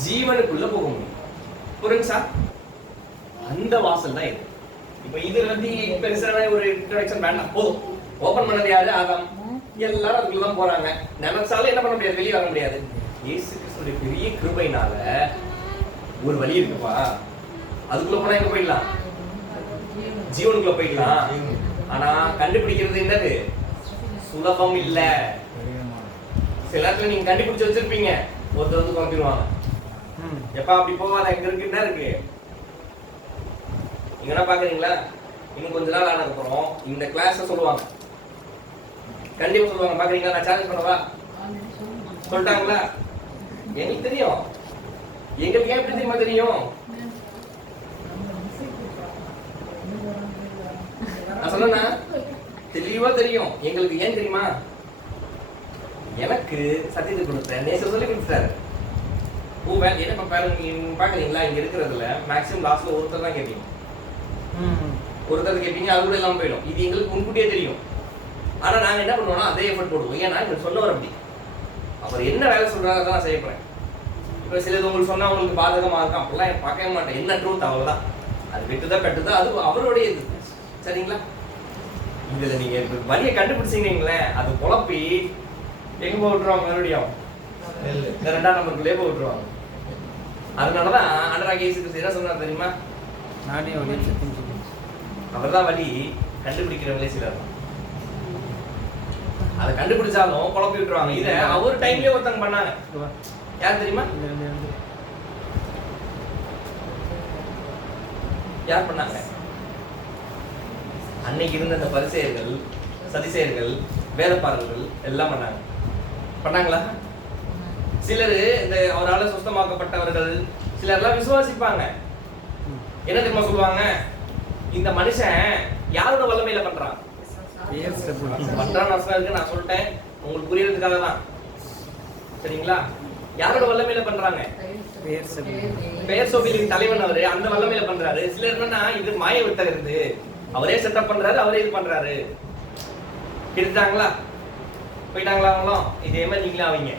ஜீவனுக்குள்ள போக முடியும். புரிஞ்சா? அந்த வாசல் தான் இது. இப்ப இது வந்து பெருசான ஒரு இன்ட்ரோடக்ஷன் வேண்டாம், போதும். ஓபன் பண்ணது யாரு? ஆதாம். எல்லாரும் அதுக்குள்ளதான் போறாங்க. நினைச்சாலும் என்ன பண்ண முடியாது, வெளியே வர முடியாது. இயேசு கிறிஸ்துவோட பெரிய கிருபையினால ஒரு வழி இருக்குப்பா, அதுக்குள்ள போனா எங்க போயிடலாம்? ஜீவனுக்குள்ள போயிடலாம். ஆனா கண்டுபிடிக்கிறது என்னது? சுலபம் இல்ல. சில நேரத்துல நீங்க கண்டுபிடிச்சு வச்சிருப்பீங்க, ஒருத்தர் வந்து குழம்பிடுவாங்க. எப்பா அப்படி போவாத, எங்க இருக்கு, என்ன இருக்கு? நீங்க என்ன பாக்குறீங்களா? இன்னும் கொஞ்ச நாள் ஆனதுக்கு அப்புறம் இந்த கிளாஸ் சொல்லுவாங்க, கண்டிப்பா சொல்லுவாங்க. பாக்குறீங்களா? நான் சேலஞ்ச் பண்ணவா? சொல்லிட்டாங்களா? எங்களுக்கு தெரியும். எங்களுக்கு ஏன் எப்படி தெரியுமா தெரியும்? நான் சொன்னா தெளிவா தெரியும். எங்களுக்கு ஏன் தெரியுமா? எனக்கு சத்தியத்தை கொடுத்தேன், நேச சொல்லி கொடுத்தாரு. என்ன பாக்குறீங்களா? இங்க இருக்கிறதுல மேக்ஸிமம் லாஸ்ட்ல ஒருத்தர் தான் கேட்பீங்க, ஒருத்தர் கேட்பீங்க, அது கூட இல்லாம போயிடும். இது எங்களுக்கு முன்கூட்டியே தெரியும். ஆனா நாங்க என்ன பண்ணுவோம்னா அதே எஃபர்ட் போடுவோம். ஏன்னா இவர் சொன்னவர் அப்படி, அவர் என்ன வேலை சொல்றாரு தான் நான் செய்ய போறேன். இப்ப சிலது உங்களுக்கு சொன்னா உங்களுக்கு பாதகமா இருக்கும், அப்படிலாம் பார்க்கவே மாட்டேன். என்ன ட்ரூத் அவ்வளவுதான், அது விட்டுதான் கட்டுதான், அது அவருடைய இது. சரிங்களா? இதுல நீங்க வழியை கண்டுபிடிச்சீங்களே, அது குழப்பி எங்க போய் விட்டுருவாங்க, மறுபடியும் 2ஆம் நம்பருக்குள்ளே போய் விட்டுருவாங்க. அதனாலதான் ஆண்டவராகிய இயேசு கிறிஸ்து என்ன சொன்னார் தெரியுமா? நானே வழி, சத்தியம் சொல்லி. அவர்தான் வழி, கண்டுபிடிக்கிறவங்களே சிலர். அதை கண்டுபிடிச்சாலும் குழப்பி விட்டுருவாங்க. இதை அவர் டைம்லயே ஒருத்தங்க பண்ணாங்க. யார் தெரியுமா? யார் பண்ணாங்க? அன்னைக்கு இருந்த அந்த பரிசேயர்கள், சதிசேயர்கள், வேதப்பாரர்கள் எல்லாம் பண்ணாங்க. பண்ணாங்களா? சிலர் இந்த அவரால் சுத்தமாக்கப்பட்டவர்கள் சிலர்லாம் விசுவாசிப்பாங்க. என்ன தெரியுமா சொல்லுவாங்க? இந்த மனுஷன் யாரோட வல்லமையில பண்றான்? பண்றான்னு வசனம் இருக்கு, நான் சொல்லிட்டேன் உங்களுக்கு புரியறதுக்காக தான். சரிங்களா? யாரோட வல்லமையில பண்றாங்க? பெயர் சோபிலின் தலைவன் அவரு, அந்த வல்லமையில பண்றாரு. சிலர் என்னன்னா இது மாய விட்டது, அவரே செட்டப் பண்றாரு, அவரே இது பண்றாரு. எடுத்தாங்களா? போயிட்டாங்களா? அவங்களும் இதே மாதிரி நீங்களே அவங்க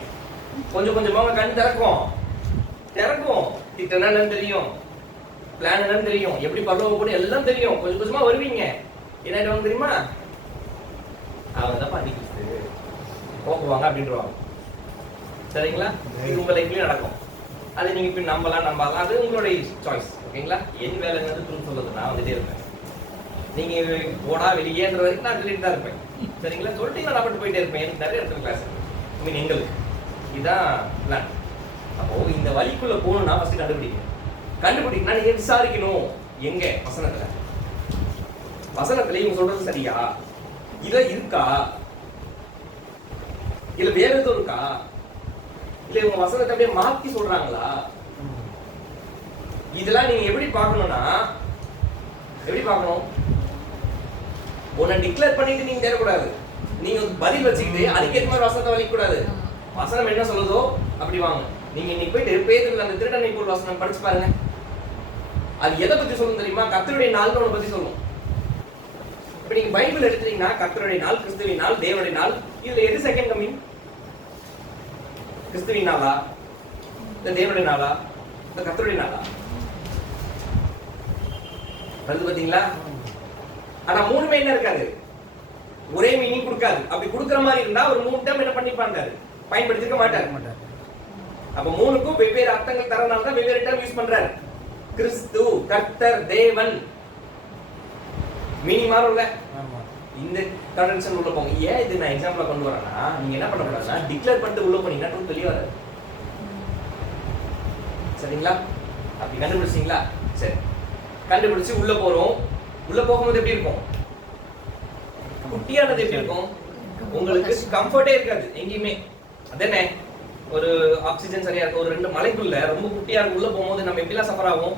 கொஞ்சம் கொஞ்சமா உங்க கண் திறக்கும். திட்டம் என்னன்னு தெரியும், பிளான் என்னன்னு தெரியும், எப்படி பரவ கூட எல்லாம் தெரியும். கொஞ்சம் கொஞ்சமா வருவீங்க. என்ன தெரியுமா? அவர் தான் பாட்டி கிறிஸ்து போக்குவாங்க அப்படின்றவாங்க. சரிங்களா? இது உங்க லைஃப்லயும் நடக்கும். அது நீங்க இப்ப நம்பலாம், அது உங்களுடைய சாய்ஸ். ஓகேங்களா? என் வேலை என்னது ட்ரூத் சொல்றது, நான் வந்துட்டே இருப்பேன். நீங்க போடா வெளியேன்ற வரைக்கும் நான் சொல்லிட்டு தான் இருப்பேன். சரிங்களா? சொல்லிட்டீங்கன்னா நான் போயிட்டே இருப்பேன். எனக்கு நிறைய இடத்துல கிளாஸ் மீன் எங்களுக்கு இதுதான் பிளான். அப்போ இந்த வழிக்குள்ள போகணும்னா ஃபர்ஸ்ட் கண்டுபிடிக்கணும். நீங்க விசாரிக்கணும். எங்க? வசனத்துல இவங்க சொல்றது சரியா, இத இருக்கா, இல்ல வேற எதுவும் இருக்கா, இல்ல இவங்க வசனத்தை அப்படியே மாத்தி சொல்றாங்களா? இதெல்லாம் நீங்க எப்படி பார்க்கணும்னா, எப்படி பார்க்கணும்? உன்னை டிக்ளேர் பண்ணிட்டு நீங்க தேடக்கூடாது. நீங்க பதில் வச்சுக்கிட்டு அதுக்கேற்ற மாதிரி வசனத்தை வலிக்க கூடாது. வசனம் என்ன சொல்லுதோ அப்படி வாங்க. நீங்க இன்னைக்கு போயிட்டு பேதுருல அந்த திருடனை போல் வசனம் படிச்சு பாருங்க. அது எதை பத்தி சொல்லும் தெரியுமா? கர்த்தருடைய நாள்னு ஒண்ணு பத்தி சொல்லும். இப்ப நீங்க பைபிள் எடுத்தீங்கன்னா கர்த்தருடைய நாள், கிறிஸ்துவின் நாள், தேவனுடைய நாள், இதுல எது செகண்ட் கமிங்? கிறிஸ்துவின் நாளா, இந்த தேவனுடைய நாளா, இந்த கர்த்தருடைய நாளா? வந்து பாத்தீங்களா? ஆனா மூணுமே என்ன இருக்காது, ஒரே மீனிங் கொடுக்காது. அப்படி கொடுக்குற மாதிரி இருந்தா ஒரு 3 டைம் என்ன பண்ணிப்பாங்க, பயன்படுத்திக்க மாட்டாரு. அப்ப மூணுக்கும் வெவ்வேறு அர்த்தங்கள் தரனால தான் வெவ்வேறு டைம் யூஸ் பண்றாரு. கிறிஸ்து, கர்த்தர், தேவன் மீனிங் மாறும்ல. இந்த கன்வென்ஷன் உள்ள போங்க. ஏன் இது நான் எக்ஸாம்பிளா கொண்டு வரேன்னா, நீங்க என்ன பண்ணக்கூடாதுன்னா டிக்ளேர் பண்ணிட்டு உள்ள போனீங்கன்னா ட்ரூத் வெளியே வராது. சரிங்களா? அப்படி கண்டுபிடிச்சிங்களா? சரி, கண்டுபிடிச்சு உள்ள போறோம். உள்ள போகும்போது எப்படி இருக்கும்? குட்டியானது எப்படி இருக்கும்? உங்களுக்கு கம்ஃபர்ட்டே இருக்காது எங்கேயுமே. அதே ஒரு ஆக்சிஜன் சரியா இருக்கும். ஒரு 2 மலைக்குள்ள ரொம்ப குட்டியா இருக்கு. உள்ள போகும்போது நம்ம எப்படிலாம் சஃபர் ஆகும்?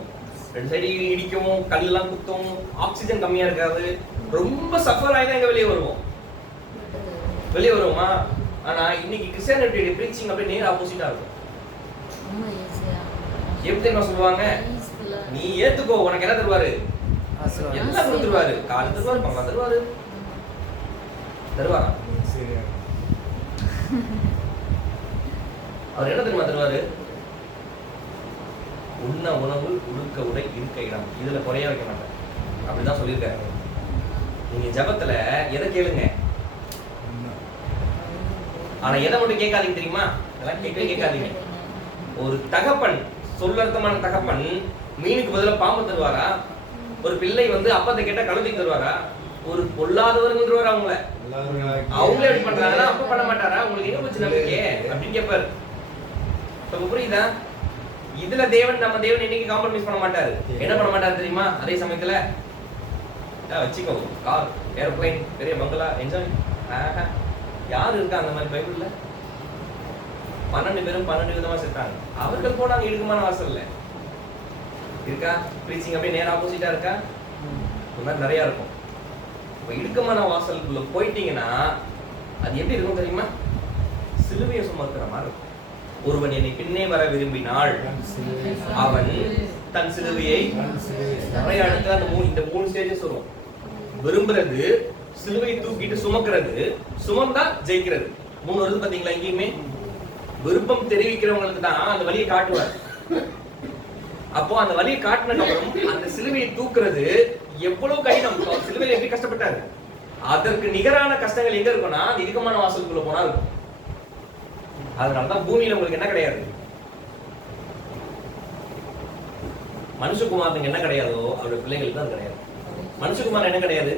2 சைடு இடிக்கும், கல்லெல்லாம் குத்தும், ஆக்சிஜன் கம்மியா இருக்காது, ரொம்ப சஃபர் ஆகி தான் எங்க வெளியே வருவோமா? ஆனா இன்னைக்கு கிறிஸ்டியானிட்டி பிரீச்சிங் அப்படியே நேர் ஆப்போசிட்டா இருக்கும். எப்படி தெரியுமா சொல்லுவாங்க? நீ ஏத்துக்கோ, உனக்கு என்ன தருவாரு? எல்லாம் கொடுத்துருவாரு. கால் தருவாரு, பணம் தருவாரா? அவர் என்ன தெரியுமா தருவாரு? உண்ண உணவு, உடுக்க உடை, இருக்க இடம், இதுல குறைய வைக்க மாட்டார். அப்படிதான் சொல்லியிருக்காரு. நீங்க ஜபத்துல எதை கேளுங்க, ஆனா எதை மட்டும் கேட்காதீங்க தெரியுமா? அதெல்லாம் கேட்கவே கேட்காதீங்க. ஒரு தகப்பன், சொல்லர்த்தமான தகப்பன் மீனுக்கு பதிலாக பாம்பு தருவாரா? ஒரு பிள்ளை அப்பத்தை கேட்டா கழுதைக்கு தருவாரா? ஒரு பொல்லாதவர்கள் அவங்களே எப்படி பண்றாங்கன்னா அப்ப பண்ண மாட்டாரா? உங்களுக்கு என்ன போச்சு நம்பிக்கை அப்படின்னு கேட்பாரு. புரியுதா? இதுல தேவன், நம்ம தேவன் இன்னைக்கு காம்ப்ரமைஸ் பண்ண மாட்டாரு. என்ன பண்ண மாட்டாரு தெரியுமா? அதே சமயத்துல வச்சுக்கோ, கார், ஏரோப்ளைன், பெரிய பங்களா, என்ஜாய். யாரு இருக்கா அந்த மாதிரி பைபிள்ல? 12 பேரும் 12 விதமா செத்தாங்க. அவர்கள் போனாங்க இடுக்கமான வாசல்ல. இருக்கா? பிரீச்சிங் அப்படியே நேரா ஆப்போசிட்டா இருக்கா? இந்த மாதிரி நிறைய இருக்கும். இப்போ இடுக்கமான வாசலுக்குள்ள போயிட்டீங்கன்னா அது எப்படி இருக்கும் தெரியுமா? சிலுவையை சுமக்கிற மாதிரி இருக்கும். ஒருவன் என்னை பின்னே வர விரும்பினால் அவன் தன் சிலுவையை நிறைய இடத்துல இந்த 3 ஸ்டேஜஸ் வரும். விரும்புறது, சிலுவையை தூக்கிட்டு சுமக்கிறது, சுமந்தா ஜெயிக்கிறது. 3 வருது பாத்தீங்களா? எங்கேயுமே விருப்பம் தெரிவிக்கிறவங்களுக்கு தான் அந்த வழியை காட்டுவார். அப்போ அந்த வழியை காட்டினதுக்கு அந்த சிலுவையை தூக்குறது எவ்வளவு கடினம். சிலுவையில எப்படி கஷ்டப்பட்டாரு, அதற்கு நிகரான கஷ்டங்கள் எங்க இருக்கும்னா அந்த இடுக்கமான வாசலுக்குள்ள போனா இருக்கும். அதனாலதான் பூமியில உங்களுக்கு என்ன கிடையாது, மனுஷகுமாரனுக்கு என்ன கிடையாதோ அவருடைய பிள்ளைகளுக்கு தான் கிடையாது. மனுஷகுமாரன் என்ன கிடையாது?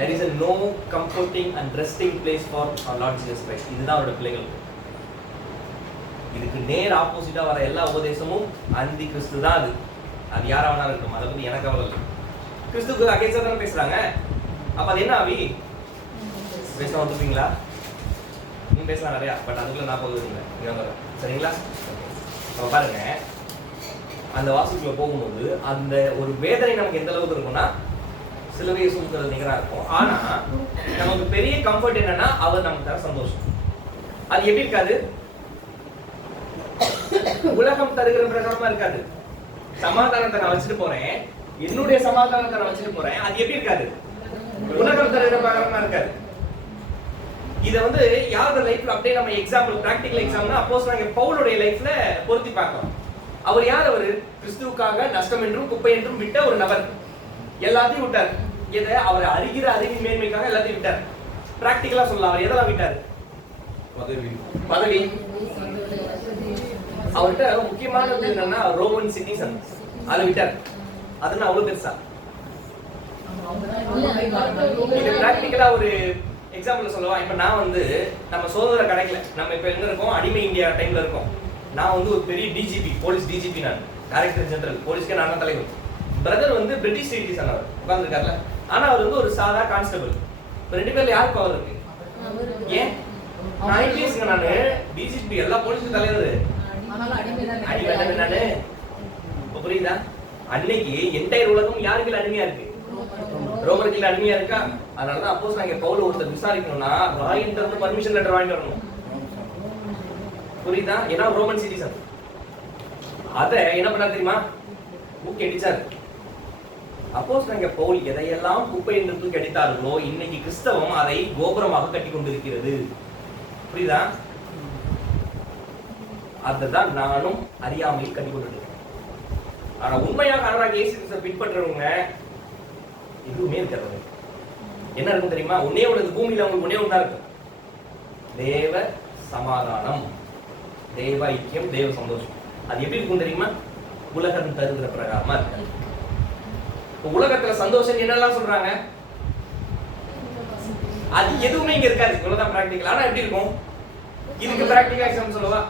there is a no comforting and resting place for our Lord Jesus Christ. இதுதான் அவருடைய பிள்ளைகள். இதுக்கு நேர் ஆப்போசிட்டா வர எல்லா உபதேசமும் அந்தி கிறிஸ்து தான். அது யாரா வேணா இருக்கணும், அதை பத்தி எனக்கு கவலை இல்லை. கிறிஸ்துக்கு அகைன்ஸ்டா தானே பேசுறாங்க. அப்ப அது என்ன ஆவி? பேச வந்துப்பீங்களா? இன்னும் பேசலாம் நிறையா, பட் அதுக்குள்ள நான் போகுதுங்க இங்கே வர சரிங்களா? அப்போ பாருங்க, அந்த வாசிக்குள்ள போகும்போது அந்த ஒரு வேதனை நமக்கு எந்த அளவுக்கு இருக்கும்னா சிலுவையை சுமக்கிறது நிகராக இருக்கும். ஆனா நமக்கு பெரிய கம்ஃபர்ட் என்னன்னா அவர் நமக்கு தர சந்தோஷம். அது எப்படி இருக்காது? உலகம் தருகிற பிரகாரமா இருக்காது. சமாதானத்தை நான் வச்சுட்டு போறேன், என்னுடைய சமாதானத்தை நான் வச்சுட்டு போறேன், அது எப்படி இருக்காது? உலகம் தருகிற பிரகாரமா இருக்காது. இத வந்து யாரோட லைஃப்ல அப்படியே நம்ம எக்ஸாம்பிள் பிராக்டிகல் எக்ஸாம்னா அப்போஸ்தலனாகிய பவுலுடைய லைஃப்ல பொருத்தி பார்க்கலாம். அவர் யார்? அவர் கிறிஸ்துவுக்காக நஷ்டம் என்றும் குப்பை என்றும் விட்ட ஒரு நபர். எல்லாத்தையும் விட்டார். எதை? அவர் அறிகிற அறிவின் மேன்மைக்காக எல்லாத்தையும் விட்டார். பிராக்டிகலா சொல்லலாம், அவர் எதெல்லாம் விட்டார்? பதவி. அவர்கிட்ட முக்கியமானது என்னன்னா ரோமன் சிட்டிசன், அதை விட்டார். அதுன்னு அவ்வளவு பெருசா இது பிராக்டிகலா ஒரு எக்ஸாம்பிள் சொல்லவா? இப்ப நான் வந்து நம்ம சுதந்திர கிடைக்கல, நம்ம இப்ப எங்க இருக்கோம்? அடிமை இந்தியா டைம்ல இருக்கோம். நான் வந்து ஒரு பெரிய டிஜிபி, போலீஸ் டிஜிபி, நான் டைரக்டர் ஜெனரல், போலீஸ்க்கே நான் தான் தலைவர். பிரதர் வந்து பிரிட்டிஷ் சிட்டிசன், அவர் உட்கார்ந்துருக்காருல. ஆனா அவர் வந்து ஒரு சாதா கான்ஸ்டபிள். ரெண்டு பேர்ல யாருக்கு பவர் இருக்கு? ஏன்? நான் ஐபிஎஸ்ங்க, நானு டிஜிபி, எல்லா போலீஸ்க்கு தலைவர். அடிமை நானு. புரியுதா? அன்னைக்கு என்டையர் உலகம் யாருக்கு அடிமையா இருக்கு? ரோமருக்கு அடிமையா இருக்கா? அதனாலதான் அப்போஸ்தலனாகிய பவுல் ஒருத்தர் விசாரிக்கணும்னா ராயிட்ட இருந்து பர்மிஷன் லெட்டர் வாங்கிட்டு வரணும். புரியுதா? ஏன்னா ரோமன் சிட்டிசன். அத என்ன பண்ணாரு தெரியுமா? தூக்கி அடிச்சாரு. அப்போஸ்தலனாகிய பவுல் எதையெல்லாம் குப்பை என்று தூக்கி அடித்தார்களோ இன்னைக்கு கிறிஸ்தவம் அதை கோபுரமாக கட்டி கொண்டிருக்கிறது. புரியுதா? அதுதான் நானும் அறியாமையில் கட்டி கொண்டிருக்கேன். ஆனா உண்மையாக ஆண்டவராகிய இயேசு கிறிஸ்துவை பின்பற்றவங்க எதுவுமே இருக்காது. என்ன இருக்கும் தெரியுமா? ஒன்னே ஒன்று, பூமியில உங்களுக்கு ஒன்னே ஒன்று தான் இருக்கும். தேவ சமாதானம், தேவ ஐக்கியம், தேவ சந்தோஷம். அது எப்படி இருக்கும் தெரியுமா? உலகம் தருகிற பிரகாரமா இருக்கு. உலகத்துல சந்தோஷம் என்னெல்லாம் சொல்றாங்க, அது எதுவுமே இங்க இருக்காது. இவ்வளவுதான் பிராக்டிகல். ஆனா எப்படி இருக்கும்? இதுக்கு பிராக்டிகல் எக்ஸாம்பிள் சொல்லவா?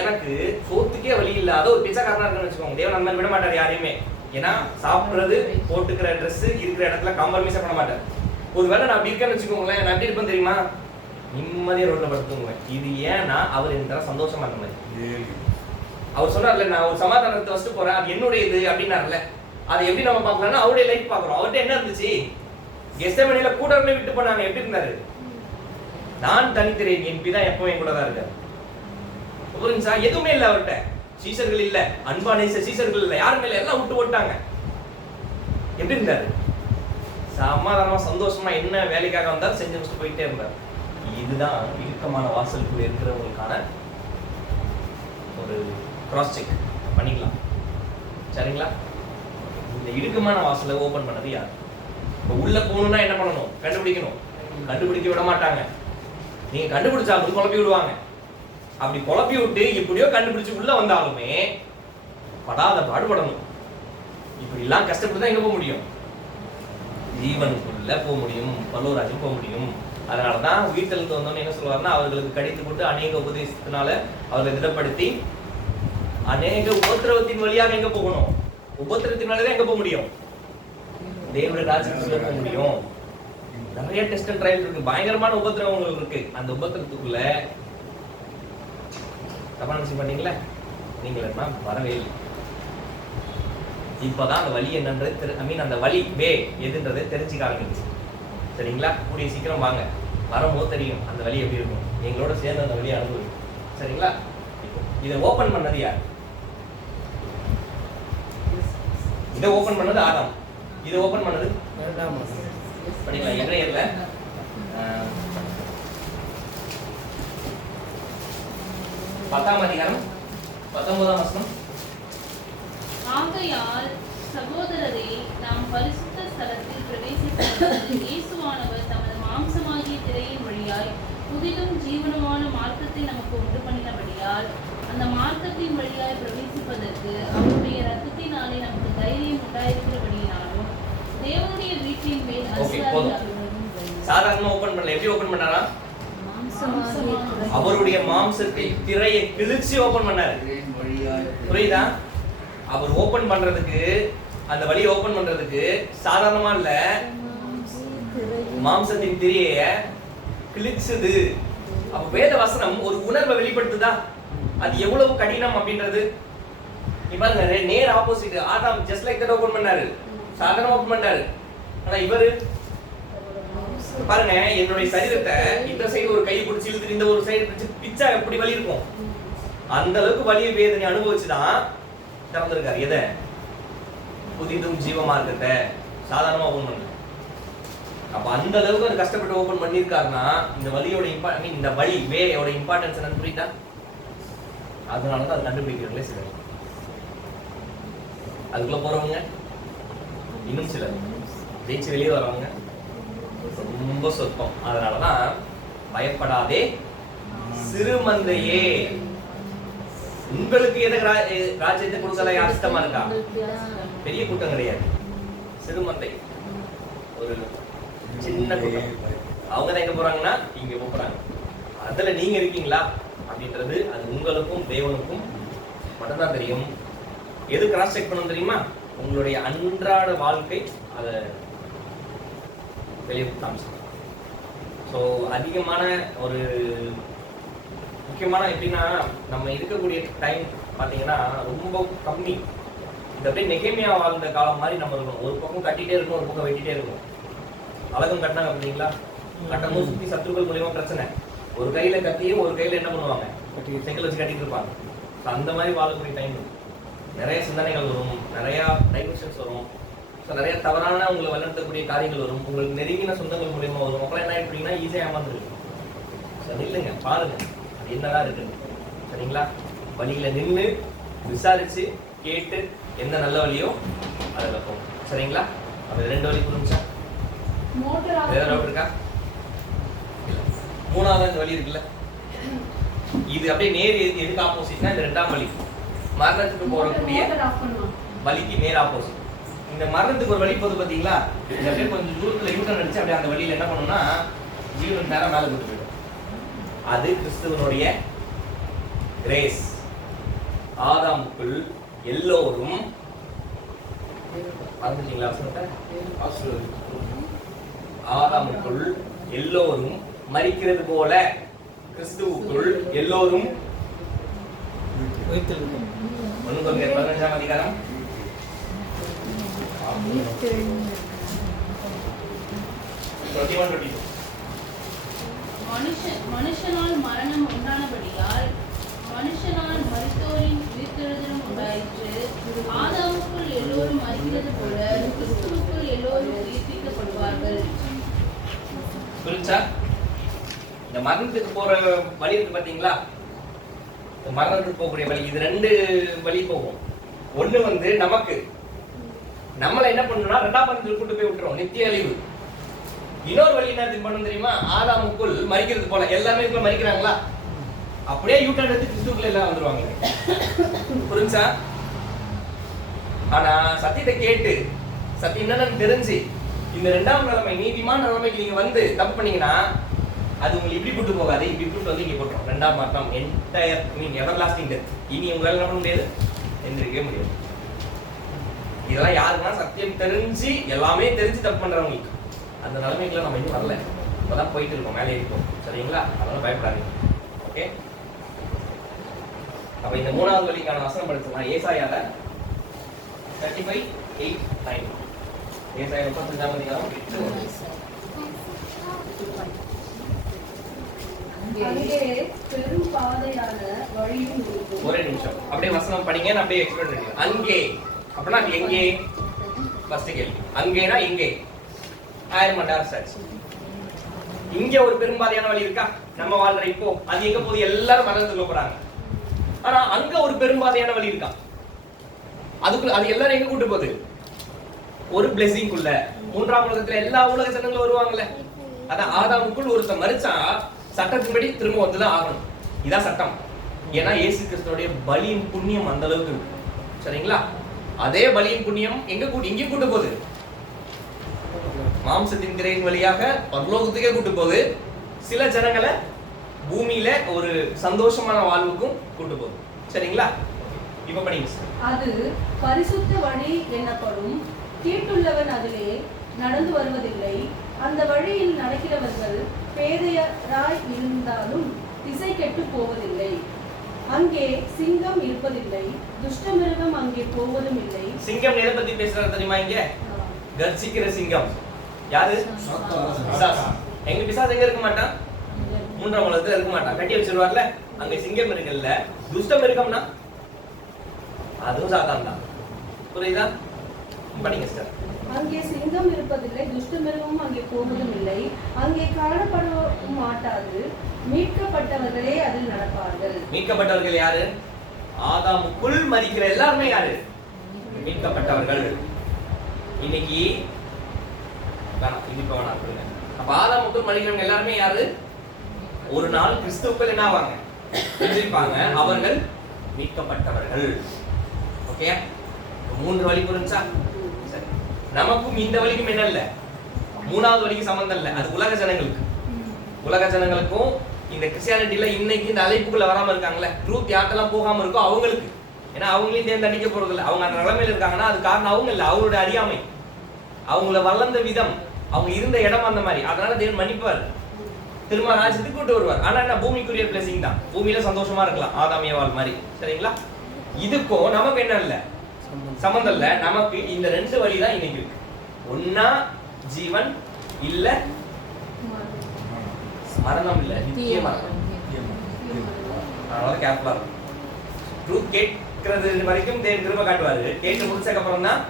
எனக்கு சோத்துக்கே வழி இல்லாத ஒரு பிச்சைக்காரனா இருக்குன்னு வச்சுக்கோங்க. தேவன் அந்த மாதிரி விட மாட்டார் யாரையுமே. ஏன்னா சாப்பிடுறது, போட்டுக்கிற ட்ரெஸ், இருக்கிற இடத்துல காம்ப்ரமைஸ் பண்ண மாட்டார். ஒருவேளை நான் அப்படி இருக்கேன்னு வச்சுக்கோங்களேன், நான் எப்படி இருப்பேன் தெரியுமா? நிம்மதியா ரோட்ல படுத்துக்குவேன். இது ஏன்னா அவர் எனக்கு சந்தோஷமா இருந்த மாதிரி. அவர் சொன்னார்ல, நான் ஒரு சமாதானத்தை வச்சுட்டு போறேன், அது என்னுடைய இது அப்படின்னாருல. அதை எப்படி நம்ம பார்க்கலாம்னா அவருடைய லைஃப் பார்க்கிறோம். அவர்கிட்ட என்ன இருந்துச்சு? கெத்செமனில கூடவே விட்டு போனாங்க. எப்படி இருந்தாரு? நான் தனித்திறேன், என் பிதா எப்பவும் என் கூட தான் இருக்காரு. புரிஞ்சா? எதுவுமே இல்ல அவர்கிட்ட. சீசர்கள் இல்ல, அன்பா நேச சீசர்கள் இல்ல, யாருமே இல்ல, எல்லாம் விட்டு ஓட்டாங்க. எப்படி இருந்தாரு? சமாதானமா சந்தோஷமா என்ன வேலைக்காக வந்தாலும் செஞ்சு முடிச்சுட்டு போயிட்டே இருந்தார். இதுதான் இறுக்கமான வாசலுக்குள்ள இருக்கிறவங்களுக்கான ஒரு கிராஸ் செக் பண்ணிக்கலாம். சரிங்களா? இந்த இடுக்கமான வாசலை ஓபன் பண்ணது யார்? இப்போ உள்ள போகணும்னா என்ன பண்ணணும்? கண்டுபிடிக்கணும். கண்டுபிடிக்க விட மாட்டாங்க. நீங்க கண்டுபிடிச்சாலும் குழப்பி விடுவாங்க. அப்படி குழப்பி விட்டு எப்படியோ கண்டுபிடிச்சு உள்ள வந்தாலுமே படாத பாடுபடணும். இப்படி எல்லாம் கஷ்டப்பட்டு தான் எங்க போக முடியும்? ஜீவனுக்குள்ள போக முடியும், பல்லவராஜும் போக முடியும். அதனாலதான் வீட்டில இருந்து வந்தோன்னு என்ன சொல்லுவாருன்னா, அவர்களுக்கு கடித்து போட்டு அநேக உபதேசத்தினால அவர்களை திடப்படுத்தி அநேக உபத்திரவத்தின் வழியாக எங்க போகணும்? உபத்திரத்தினாலதான் எங்க போக முடியும்? தேவனுடைய ராஜ்யத்துக்குள்ள போக முடியும். நிறைய டெஸ்ட் அண்ட் ட்ரையல் இருக்கு, பயங்கரமான உபத்திரவங்கள் இருக்கு. அந்த உபத்திரத்துக்குள்ள தப்பா நினைச்சு பண்ணீங்களா? நீங்க வரவே இல்லை. இப்பதான் அந்த வழி என்னன்றது அந்த வழி வே எதுன்றதை தெரிஞ்சுக்க ஆரம்பிச்சு. சரிங்களா? கூடிய சீக்கிரம் வாங்க, வரும்போது தெரியும் அந்த வழி எப்படி இருக்கும். எங்களோட சேர்ந்து அந்த வழியை அனுபவிக்கும். சரிங்களா? இதை ஓபன் பண்ணது யார்? இதை ஓபன் பண்ணது ஆதாம். இதை ஓபன் பண்ணது படிக்கலாம். எபிரேயர்ல 10ஆம் அதிகாரம் 19ஆம் வசனம். ஆகையால் சகோதரரே, நாம் பரிசுத்த ஸ்தலத்தில் பிரவேசிப்பதற்கு இயேசுவானவர் தமது மாம்சமாகிய திரையின் வழியாய் புதிதும் ஜீவனமான மார்க்கத்தை நமக்கு உண்டு பண்ணினபடியால் அந்த மார்க்கத்தின் வழியாய் பிரவேசிப்பதற்கு அவருடைய இரத்தத்தினாலே நமக்கு தைரியம் உண்டாயிருக்கிறபடியினாலும் தேவனுடைய வீட்டின் மேல் சாதாரணமா ஓபன் பண்ணல. எப்படி ஓபன் பண்ணாரா? அவருடைய மாம்சத்தை திரையை கிழிச்சு ஓபன் பண்ணாரு. புரியுதா? அவர் ஓபன் பண்றதுக்கு, அந்த வழியை ஓபன் பண்றதுக்கு சாதாரணமா இல்ல, மாம்சத்தின் திரையை கிழிச்சது. அப்ப வேத வசனம் ஒரு உணர்வை வெளிப்படுத்துதா? அது எவ்வளவு கடினம் அப்படின்றது பாருங்க. நேர் opposite. Adam just like that open பண்ணாரு, சாதாரணமா ஓபன் பண்ணாரு. ஆனா இவரு பாருங்க, என்னுடைய சரீரத்தை இந்த சைடு ஒரு கையை பிடிச்சி இழுத்து இந்த ஒரு சைடு பிடிச்சி பிச்சா எப்படி வலி இருக்கும், அந்த அளவுக்கு வலிய வேதனை அனுபவிச்சுதான் திறந்திருக்காரு. எதை? புதிதும் ஜீவ மார்க்கத்தை சாதாரணமா ஓபன் பண்ணல. அப்ப அந்த அளவுக்கு ஒரு கஷ்டப்பட்டு ஓபன் பண்ணிருக்காருன்னா இந்த வலியோட இந்த வலி வேயோட இம்பார்ட்டன்ஸ் என்னன்னு புரியுதா? அதனாலதான் அது கண்டுபிடிக்கிறவங்களே சிலர், அதுக்குள்ள போறவங்க இன்னும் சிலர், ஜெயிச்சு வெளியே வரவங்க ரொம்ப சொற்பம். அதனாலதான் பயப்படாதே சிறுமந்தையே, உங்களுக்கு எதை ராஜ்யத்தை கொடுக்கல யாசித்தமா இருக்கா? பெரிய கூட்டம் கிடையாது, சிறுமந்தை, ஒரு சின்ன கூட்டம். அவங்க தான் எங்க போறாங்கன்னா இங்க போறாங்க. அதுல நீங்க இருக்கீங்களா அப்படின்றது அது உங்களுக்கும் தேவனுக்கும் மட்டும்தான் தெரியும். எது கிராஸ் செக் பண்ணணும் தெரியுமா? உங்களுடைய அன்றாட வாழ்க்கை அதை வெளியே காமிச்சு. ஸோ அதிகமான ஒரு முக்கியமான எப்படின்னா, நம்ம இருக்கக்கூடிய டைம் பார்த்தீங்கன்னா ரொம்ப கம்மி. இந்த அப்படியே நெகேமியா வாழ்ந்த காலம் மாதிரி நம்ம இருக்கணும். ஒரு பக்கம் கட்டிகிட்டே இருக்கணும், ஒரு பக்கம் வெட்டிகிட்டே இருக்கணும். அழகம் கட்டினாங்க அப்படிங்களா? கட்டமும் சுற்றி சத்துருக்கள் மூலியமா பிரச்சனை. ஒரு கையில கத்தியும் ஒரு கையில என்ன பண்ணுவாங்க, செங்கல் வச்சு கட்டிட்டு இருப்பாங்க. அந்த மாதிரி வாழக்கூடிய டைம் நிறைய சிந்தனைகள் வரும், நிறைய டைமென்ஷன்ஸ் வரும். ஸோ நிறைய தவறான உங்களை வளர்த்தக்கூடிய காரியங்கள் வரும், உங்களுக்கு நெருங்கின சொந்தங்கள் மூலியமா வரும். அப்புறம் என்ன ஆயிடுறீங்கன்னா ஈஸியாக ஏமாந்துருக்கு. சரி இல்லைங்க, பாருங்க அது என்னதான் இருக்குன்னு. சரிங்களா? வழியில நின்று விசாரிச்சு கேட்டு எந்த நல்ல வழியோ அதில் போகும். சரிங்களா? அது 2 வழி புரிஞ்சா? வேற டவுட் இருக்கா? மூணாவது வழி இருக்குல்ல, இது அப்படியே நேர் எதுக்கு ஆப்போசிட்னா இந்த 2ஆம் வழி, மரணத்துக்கு போறக்கூடிய வழிக்கு நேர் ஆப்போசிட். இந்த மரணத்துக்கு ஒரு வழி போகுது பாத்தீங்களா? இந்த அப்படியே கொஞ்சம் தூரத்துல யூட்டன் அடிச்சு அப்படியே அந்த வழியில என்ன பண்ணணும்னா ஜீவன் நேரம் மேல கொண்டு போயிடும். அது கிறிஸ்துவனுடைய கிரேஸ். ஆதாமுக்குள் எல்லோரும் மறந்துட்டீங்களா? ஆதாமுக்குள் எல்லோரும் மரிக்கிறது போல கிறிஸ்துவுக்குள் எல்லோரும் 15ஆம் அதிகாரம் மனுஷனால் மரணம் உண்டானபடியால் மனுஷனால் மரித்தோரின் உயிர்த்தெழுதலும் உண்டாயிற்று. ஆதாமுக்குள் எல்லோரும் மரிக்கிறது போல கிறிஸ்துவுக்குள் எல்லோரும் உயிர்ப்பிக்கப்படுவார்கள். புரிஞ்சா? இந்த மரணத்துக்கு போற வழி இருக்கு பாத்தீங்களா? மரணத்துக்கு போகக்கூடிய வழி, இது 2 வழி போகும். ஒண்ணு வந்து நமக்கு நம்மள என்ன பண்ணணும்னா 2ஆம் மரணத்துக்கு கூட்டு போய் விட்டுரும், நித்திய அழிவு. இன்னொரு வழி என்ன பண்ணணும் தெரியுமா? ஆதாமுக்குள் மரிக்கிறது போல எல்லாமே இப்ப மரிக்கிறாங்களா, அப்படியே யூட்டர்ன் எடுத்து கிறிஸ்துக்குள்ள எல்லாம் வந்துருவாங்க. புரிஞ்சா? ஆனா சத்தியத்தை கேட்டு சத்தியம் என்னன்னு தெரிஞ்சு இந்த 2ஆம் நிலைமை நீதிமான நிலைமைக்கு நீங்க வந்து தப்பு பண்ணீங்கன்னா அது உங்களை இப்படி கூட்டு போகாது, இப்படி கூட்டு வந்து இங்க போட்டுரும். 2ஆம் மரணம், என்டையர் எவர்லாஸ்டிங் டெத். இனி உங்களால என்ன பண்ண முடியாது, எந்திரிக்கவே முடியாது. இதெல்லாம் யாருன்னா சத்தியம் தெரிஞ்சு எல்லாமே தெரிஞ்சு தப்பு பண்றவங்களுக்கு. அந்த நிலைமைக்குள்ள நம்ம இன்னும் வரல, இப்பதான் போயிட்டு இருக்கோம், மேலே இருக்கோம். சரிங்களா? அதெல்லாம் பயப்படாதீங்க. ஓகே? அப்ப இந்த 3வது வழிக்கான வசனம் படிச்சோம்னா ஏசாயால 35:8-9. ஏசாயா 35ஆம் அதிகாரம் 8. பெரும் பாதையான வழியும் இருக்கும். ஒரே நிமிஷம் அப்படியே வசனம் படிங்க, நான் அப்படியே எக்ஸ்பிளைன் பண்ணிக்கிறேன். அங்கே அப்படின்னா எங்கே? ஃபர்ஸ்ட் கேள்வி, அங்கேனா எங்கே? 1000 மணி நேரம் சாட்சி. இங்க ஒரு பெரும்பாதையான வழி இருக்கா நம்ம வாழ்ற இப்போ? அது எங்க போகுது? எல்லாரும் மரணத்துக்கு போறாங்க. ஆனா அங்க ஒரு பெரும்பாதையான வழி இருக்கா? அதுக்குள்ள அது எல்லாரும் எங்க கூட்டு போகுது? ஒரு பிளெஸிங் குள்ள. 3ஆம் உலகத்துல எல்லா உலக ஜனங்களும் வருவாங்கல்ல. அதான் ஆதாமுக்குள் ஒருத்தன் மரிச்சா சட்டத்தின்படி திரும்ப வந்துதான் ஆகணும். இதான் சட்டம். ஏன்னா இயேசு கிறிஸ்துவோடைய பலியின் புண்ணியம் அந்த அளவுக்கு இருக்கு. சரிங்களா? அதே பலியின் புண்ணியம் இங்கேயும் கூட்டு போகுது. மாம்சத்தின் திரையின் வழியாக பரலோகத்துக்கே கூட்டு போகுது. சில ஜனங்களை பூமியில ஒரு சந்தோஷமான வாழ்வுக்கும் கூட்டு போகுது. சரிங்களா? இப்ப படிங்க. அது பரிசுத்த வழி எனப்படும். தீட்டுள்ளவன் அதிலே நடந்து வருவதில்லை. அந்த வழியில் நடக்கிறவர்கள் பேதையராய் இருந்தாலும் திசை கெட்டு போவதில்லை. அங்கே சிங்கம் இருப்பதில்லை, துஷ்டமிருகம் அங்கே போவதும் இல்லை. சிங்கம் எதை பத்தி பேசுறாரு தெரியுமா? இங்க கர்ஜிக்கிற சிங்கம் யாரு? பிசாசு. எங்க பிசாசு எங்க இருக்க மாட்டான்? மூன்றாம் உலகத்துல இருக்க மாட்டான், கட்டி வச்சிருவார்ல. அங்க சிங்கம் இருக்குல்ல, துஷ்டம் இருக்கம்னா அதுவும் சாத்தான் தான். புரியுதா? படிங்க சார். அங்கே சிங்கம் இருப்பதில்லை, துஷ்டமிருகமும் அங்கே போவதும் இல்லை. அங்கே காணப்படவும் மாட்டாது, மீட்கப்பட்டவர்களே அதில் நடப்பார்கள். மீட்கப்பட்டவர்கள் யாரு? ஆதாமுக்குள் மரிக்கிற எல்லாருமே யாரு? மீட்கப்பட்டவர்கள். இன்னைக்கு அப்ப ஆதாமுக்குள் மரிக்கிறவங்க எல்லாருமே யாரு? ஒரு நாள் கிறிஸ்துவுக்குள் என்ன ஆவாங்க? இருப்பாங்க. அவர்கள் மீட்கப்பட்டவர்கள். ஓகே, 3 வழி புரிஞ்சா? சரி, நமக்கும் இந்த வழிக்கும் என்ன இல்ல? 3வது வழிக்கு சம்பந்தம் இல்ல. அது உலக ஜனங்களுக்கு. உலக ஜனங்களுக்கும் இந்த கிறிஸ்டியானிட்டில இன்னைக்கு இந்த அழைப்புக்குள்ள வராம இருக்காங்கல்ல, ட்ரூத் யார்ட்டெல்லாம் போகாம இருக்கோ அவங்களுக்கு. ஏன்னா அவங்களையும் தேர்ந்தடிக்க போறது இல்லை. அவங்க அந்த நிலைமையில இருக்காங்கன்னா அது காரணம் அவங்க இல்லை, அவங்களுடைய அறியாமை, அவங்கள வளர்ந்த விதம், அவங்க இருந்த இடம் அந்த மாதிரி. அதனால தேவன் மன்னிப்பார், திரும்ப ராஜ்யத்துக்கு கூட்டு வருவார். ஆனா என்ன, பூமிக்குரிய பிளஸிங் தான். பூமியில சந்தோஷமா இருக்கலாம், ஆதாமியவாள் மாதிரி. சரிங்களா? இதுக்கும் நமக்கு என்ன இல்ல? சம்பந்தம் இல்ல. நமக்கு இந்த 2 வழி தான் இன்னைக்கு இருக்கு. ஒன்னா ஜீவன், இல்ல மரணம், இல்ல நித்திய மரணம். அதனால கேர்ஃபுல்லா இருக்கும். ட்ரூத் கேட்கிறது வரைக்கும் தேவன் திரும்ப காட்டுவாரு. கேட்டு முடிச்சதுக்கு அப்புறம் தான்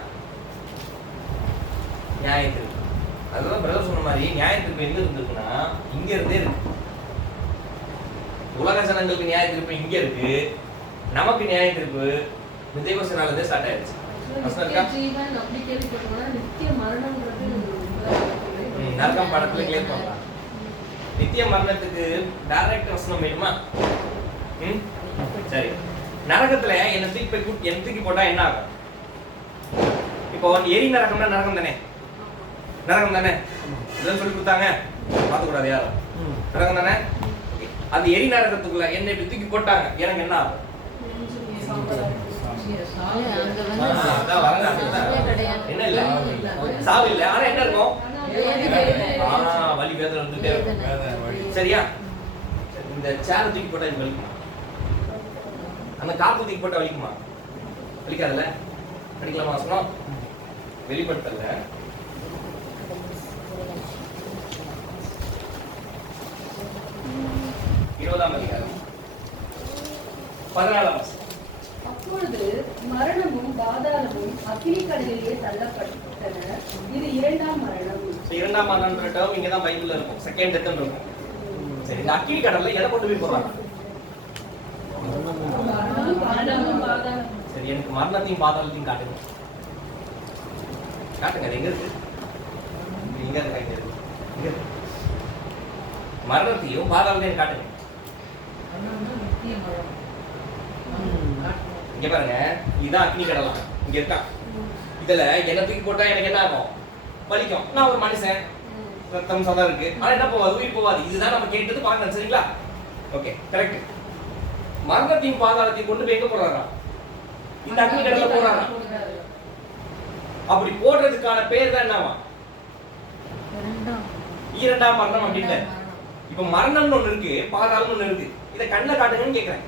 நியாயத்திற்கு. அதுதான் பிரதர் சொன்ன மாதிரி நியாயத்திற்கு எங்க இருந்திருக்குன்னா இங்க இருந்தே இருக்கு. உலக ஜனங்களுக்கு நியாயத்திற்கு இங்க இருக்கு, நமக்கு நியாயத்திற்கு நித்தியகோசனால இருந்தே ஸ்டார்ட் ஆயிடுச்சு. ஜீவன் அப்படி கேள்விப்பட்டோம்னா நித்திய மரணம்ன்றது நரகம் படத்துல கிளியர் பண்ணலாம். நித்திய மரணத்துக்கு டைரக்ட் வசனம் வேணுமா? சரி, நரகத்துல என்ன தூக்கி போட்டா என்ன ஆகும்? இப்போ எரி நரகம்னா நரகம் தானே, நரகம் தானே, இதெல்லாம் சொல்லி கொடுத்தாங்க, பார்த்துக்கூடாது யாரும். நரகம் தானே. அந்த எரி நரகத்துக்குள்ள என்ன இப்படி தூக்கி போட்டாங்க, எனக்கு என்ன ஆகும்? என்ன இல்ல, சாவு இல்ல, ஆனா என்ன இருக்கும்? வலி வேதனை வந்துட்டே இருக்கும். சரியா? இந்த சேர் தூக்கி போட்டா இது வலிக்குமா? அந்த காப்பு தூக்கி போட்டா வலிக்குமா? வலிக்காதுல்ல. படிக்கலாமா வசனம்? வெளிப்படுத்தல 20ஆம் அதிகாரம் 14ஆம் வசனம். அப்பொழுது மரணமும் பாதாளமும் அக்கினி கடலிலே தள்ளப்பட்டன. இது 2ஆம் மரணம். 2ஆம் மரணம்ன்ற டேர்ம் இங்க தான் பைபிள்ல இருக்கும். செகண்ட் டெத் இருக்கும். சரி, இந்த அக்கினி கடல்ல எதை கொண்டு போய் போறாங்க? மரணமும் பாதாளமும். சரி, எனக்கு மரணத்தையும் பாதாளத்தையும் காட்டுங்க. காட்டுங்க, அது எங்க இருக்கு? இங்க இருக்கா? இங்க இருக்கு. இங்க இருக்கு. மரணத்தையும் பாதாளத்தையும் காட்டுங்க. இங்க பாருங்க, இதுதான் அக்னி கடலாம். இங்க இருக்கா? இதுல என்ன தூக்கி போட்டா எனக்கு என்ன ஆகும்? வலிக்கும். நான் ஒரு மனுஷன், ரத்தம் சதம் இருக்கு, ஆனா என்ன போவாது? உயிர் போவாது. இதுதான் நம்ம கேட்டது பார்க்கணும். சரிங்களா? Okay, correct. மரணத்தையும் பாதாளத்தையும் கொண்டு போய் எங்க போறாரா? இந்த அக்னி கடல்ல போறாரா? அப்படி போடுறதுக்கான பேர் தான் என்னவா? 2ஆம் மரணம் அப்படின்னு. இப்ப மரணம்னு ஒண்ணு இருக்கு, பாதாளம்னு ஒண்ணு இருக்கு. இதை கண்ணை காட்டுங்கன்னு கேக்குறேன்.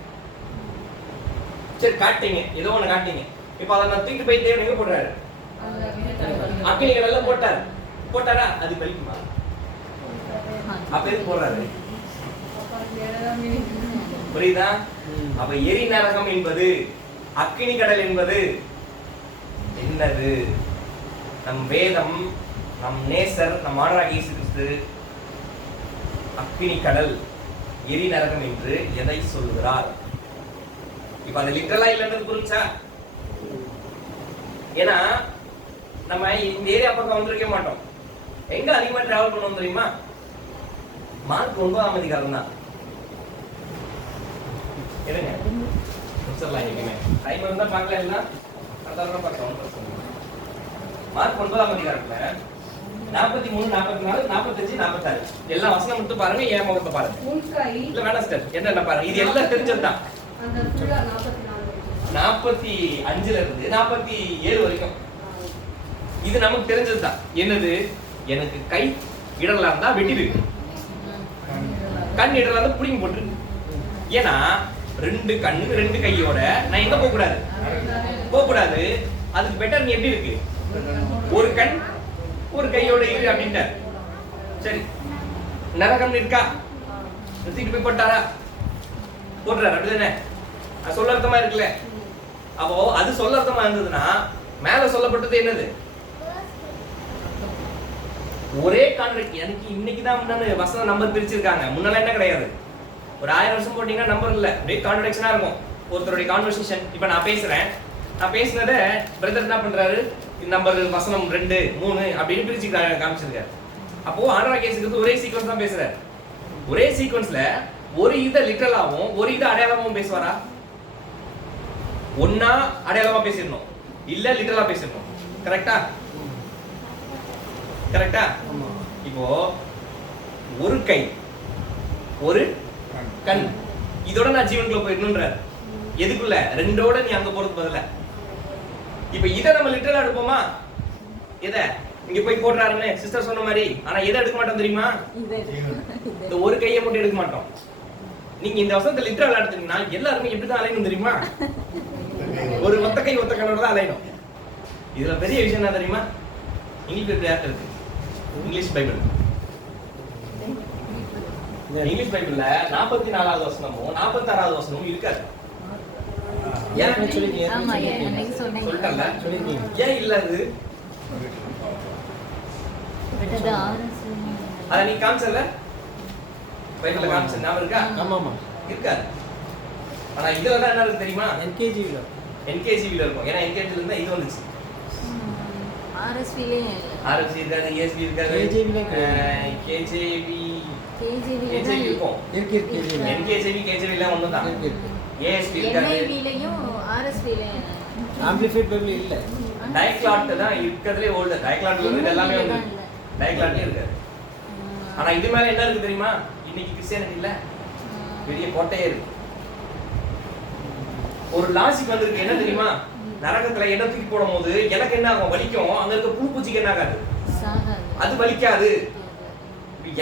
சரி, காட்டுங்க, ஏதோ ஒண்ணு காட்டுங்க. இப்ப அதை நான் தூக்கிட்டு போய் தேவன் எங்க போடுறாரு? அக்கினி கடல்ல போட்டாரு. போட்டாரா? அது பலிக்குமா? அப்ப எதுக்கு போடுறாரு? புரியுதா? அப்ப எரி நரகம் என்பது, அக்கினி கடல் என்பது என்னது? நம் வேதம், நம் நேசர், நம் ஆண்டவராகிய இயேசு கிறிஸ்து அக்கினி கடல், எரி நரகம் என்று எதை சொல்கிறார்? இப்ப அது லிட்டரலா இல்லைன்றது புரிஞ்சா? ஏன்னா நம்ம இந்த ஏரியா பக்கம் வந்திருக்க மாட்டோம். எங்க அதிகமா டிராவல் பண்ணுவோம் தெரியுமா? மார்க் 9ஆம் அதிகாரம் தான். என்னங்க முடிச்சிடலாம். இன்னைக்குமே டைம் இருந்தா பார்க்கலாம், இல்லைன்னா அடுத்த பார்க்கலாம். மார்க் 9ஆம் அதிகாரத்துல 43, 44, 45, 46 எல்லாம் வசனம் மட்டும் பாருங்க. ஏன் முகத்தை பாருங்க. இல்ல வேணாம் சார், என்ன பாருங்க, இது எல்லாம் தெரிஞ்சதுதான். அந்த 45ல இருந்து 47 வரைக்கும் இது நமக்கு தெரிஞ்சதுதான். என்னது? எனக்கு கை, இடரலா இருந்தா வெட்டிடு, கண் இடரலா இருந்தா புடிங்கி போட்டுரு. ஏன்னா 2 கண் 2 கையோட நான் எங்க போக கூடாது. அதுக்கு பெட்டர் நீ எப்படி இருக்கு, ஒரு கண் ஒரு கையோட இரு அப்படின்ட்டு. சரி, நரகம் இருக்கா, தூக்கிட்டு போய் போட்டாரா, போட்டுறாரு, அப்படிதானே? அது சொல்ல அர்த்தமா இருக்குல்ல. அப்போ அது சொல்ல அர்த்தமா இருந்ததுன்னா மேல சொல்லப்பட்டது என்னது, ஒரே கான்ட்ராக்ட். எனக்கு இன்னைக்குதான் வசனம் நம்பர் பிரிச்சிருக்காங்க, முன்னால என்ன கிடையாது. ஒரு 1000 வருஷம் போட்டீங்கன்னா நம்பர் இல்ல, அப்படியே கான்ட்ராக்ஷனா இருக்கும் ஒருத்தருடைய கான்வர்சேஷன். இப்ப நான் பேசுறேன், நான் பேசினதை பிரதர் என்ன பண்றாரு, நம்பர் வசனம் 2 3 அப்படின்னு பிரிச்சு காமிச்சிருக்காரு. அப்போ ஆண்டவரா கேசுக்கு ஒரே சீக்வன்ஸ் தான் பேசுறாரு. ஒரே சீக்வன்ஸ்ல ஒரு இதை லிட்டரலாவும் ஒரு இதை அடையாளமாவும் பேசுவாரா? ஒன்னா அடையாளமா பேசிடணும், இல்ல லிட்டரலா பேசிடணும். கரெக்டா? இப்போ ஒரு கை ஒரு கண், இதோட நான் ஜீவனுக்குள்ள போயிடணும்ன்ற. எதுக்குள்ள? 2ஓட நீ அங்க போறது பதில. இப்ப இதை நம்ம லிட்டரலா எடுப்போமா? எதை இங்க போய் போடுறாருன்னு சிஸ்டர் சொன்ன மாதிரி. ஆனா எதை எடுக்க மாட்டோம் தெரியுமா? இந்த ஒரு கையை மட்டும் எடுக்க மாட்டோம். நீங்க இந்த வசனத்தை லிட்டரலா எடுத்தீங்கன்னா எல்லாருமே எப்படிதான் அலையணும் தெரியுமா? ஒரு ஒத்த கை ஒத்த கண்ணோட தான் அலையணும். இதுல பெரிய விஷயம் என்ன தெரியுமா? இங்கிலீஷ் பைபிள் யார்கிட்ட இருக்கு? English Bible. இங்கிலீஷ் பைபிள்ல 44வது வசனமும் 46வது வசனமும் இருக்காது. ஏன் சொல்லிட்டேன்ல, ஏன் இல்ல அது? அத நீ காமிச்சல பைபிள்ல காமிச்ச ஞாபகம் இருக்கா? ஆமாமா இருக்காது. ஆனா இதுல தான் என்ன இருக்கு தெரியுமா? என்கேஜிவில இருக்கும். ஏன்னா என்கேஜில இருந்தா இது வந்துச்சு. ஆர்எஸ்விலே ஆர்எஸ்வி இருக்காது, ESV இருக்காது, KJV இருக்கும். NKJV எல்லாம் ஒண்ணுதான். ESV இருக்காது. NIVலயும் ஆர்எஸ்விலயும் ஆம்பிளிஃபைட் பைபிள் இல்ல. டயக்லாட் தான் இருக்கறதுலே ஓல்ட். டயக்லாட்ல இருந்து எல்லாமே வந்து டயக்லாட்டே இருக்காது. ஆனா இது மேல என்ன இருக்கு தெரியுமா? இன்னைக்கு கிறிஸ்டியானிட்டில பெரிய கோட்டையே இருக்கு. ஒரு லாஜிக் வந்திருக்கு, என்ன தெரியுமா? நரகத்துல என்ன தூக்கி போடும்போது எனக்கு என்ன ஆகும்? வலிக்கும். அங்க இருக்க புழு பூச்சிக்கு என்ன ஆகாது? அது வலிக்காது.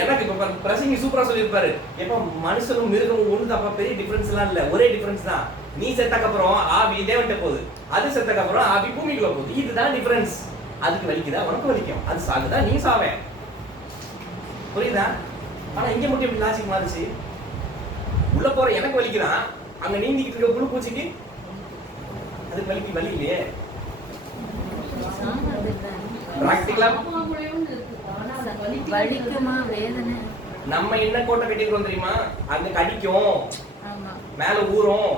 எனக்கு இப்ப பிரசங்கி சூப்பரா சொல்லியிருப்பாரு, எப்ப மனுஷனும் மிருகமும் ஒண்ணுதாப்பா, பெரிய டிஃபரன்ஸ் எல்லாம் இல்ல, ஒரே டிஃபரன்ஸ் தான். நீ செத்தக்கு அப்புறம் ஆவி தேவன்ட்ட போகுது, அது செத்தக்கு அப்புறம் ஆவி பூமிக்குள்ள போகுது. இதுதான் டிஃபரன்ஸ். அதுக்கு வலிக்குதா? உனக்கு வலிக்கும். அது சாகுதா? நீ சாவே. புரியுதா? ஆனா இங்க மட்டும் எப்படி லாஜிக் மாறுச்சு? உள்ள போற எனக்கு வலிக்குதான், அங்க நீந்திக்கிட்டு இருக்க புழு பூச்சிக்கு அதுக்கு வலி இல்லையே. பிராக்டிகலா வலிக்குமா வேதனை? நம்ம என்ன கோட்டை கட்டிக்கிறோம் தெரியுமா? அங்க கடிக்கும், மேல ஊறும்,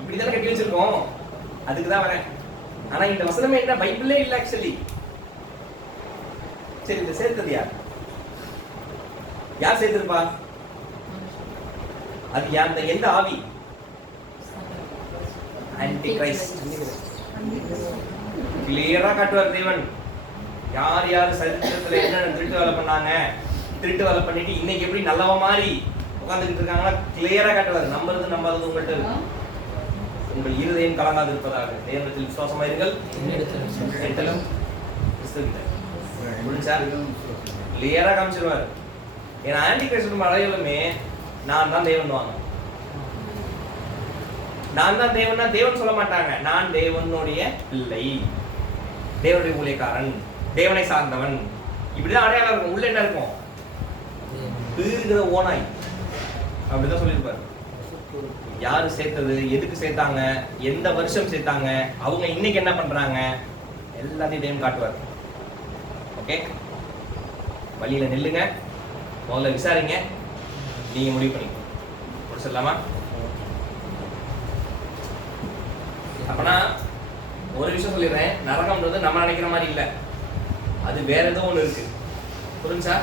இப்படிதான் கட்டி வச்சிருக்கோம். அதுக்குதான் வரேன். ஆனா இந்த வசனமே என்ன பைபிளே இல்ல ஆக்சுவலி. சரி, இதை சேர்த்தது யார்? யார் சேர்த்திருப்பா? அது எந்த ஆவி? Anti Christ. கிளியரா காட்டுவார் தேவன். யார் யார் சரித்திரத்துல என்னென்ன திருட்டு வேலை பண்ணாங்க, திருட்டு வேலை பண்ணிட்டு இன்னைக்கு எப்படி நல்லவ மாதிரி உட்கார்ந்துட்டு இருக்காங்கன்னா கிளியரா காட்டுவார். நம்பாதது உங்கள்கிட்ட இருக்கு. உங்கள் இருதயம் கலங்காது இருப்பதாக தேவனிடத்தில் விசுவாசமா இருங்கள், என்னிடத்திலும் கிறிஸ்துவிட்ட. முடிஞ்சா கிளியரா காமிச்சிருவாரு. ஏன்னா ஆன்டி கிரைஸ்ட் அடையாளமே நான் தான் தேவன் வாங்க. நான் தான் தேவன்னா தேவன் சொல்ல மாட்டாங்க. நான் தேவனுடைய பிள்ளை, தேவனுடைய ஊழியக்காரன், தேவனை சார்ந்தவன், இப்படிதான் அடையாளம் இருக்கும். உள்ள என்ன இருக்கும்? பீறுகிற ஓனாய். அப்படிதான் சொல்லியிருப்பாரு. யாரு சேர்த்தது, எதுக்கு சேர்த்தாங்க, எந்த வருஷம் சேர்த்தாங்க, அவங்க இன்னைக்கு என்ன பண்றாங்க, எல்லாத்தையும் தேவன் காட்டுவார். ஓகே, வழியில நில்லுங்க, முதல்ல விசாரிங்க, நீங்க முடிவு பண்ணிக்கணும். முடிச்சிடலாமா? அப்பனா ஒரு விஷயம் சொல்லிடுறேன், நரகம்ன்றது நம்ம நினைக்கிற மாதிரி இல்லை, அது வேற ஏதோ ஒன்று இருக்கு. புரிஞ்சா?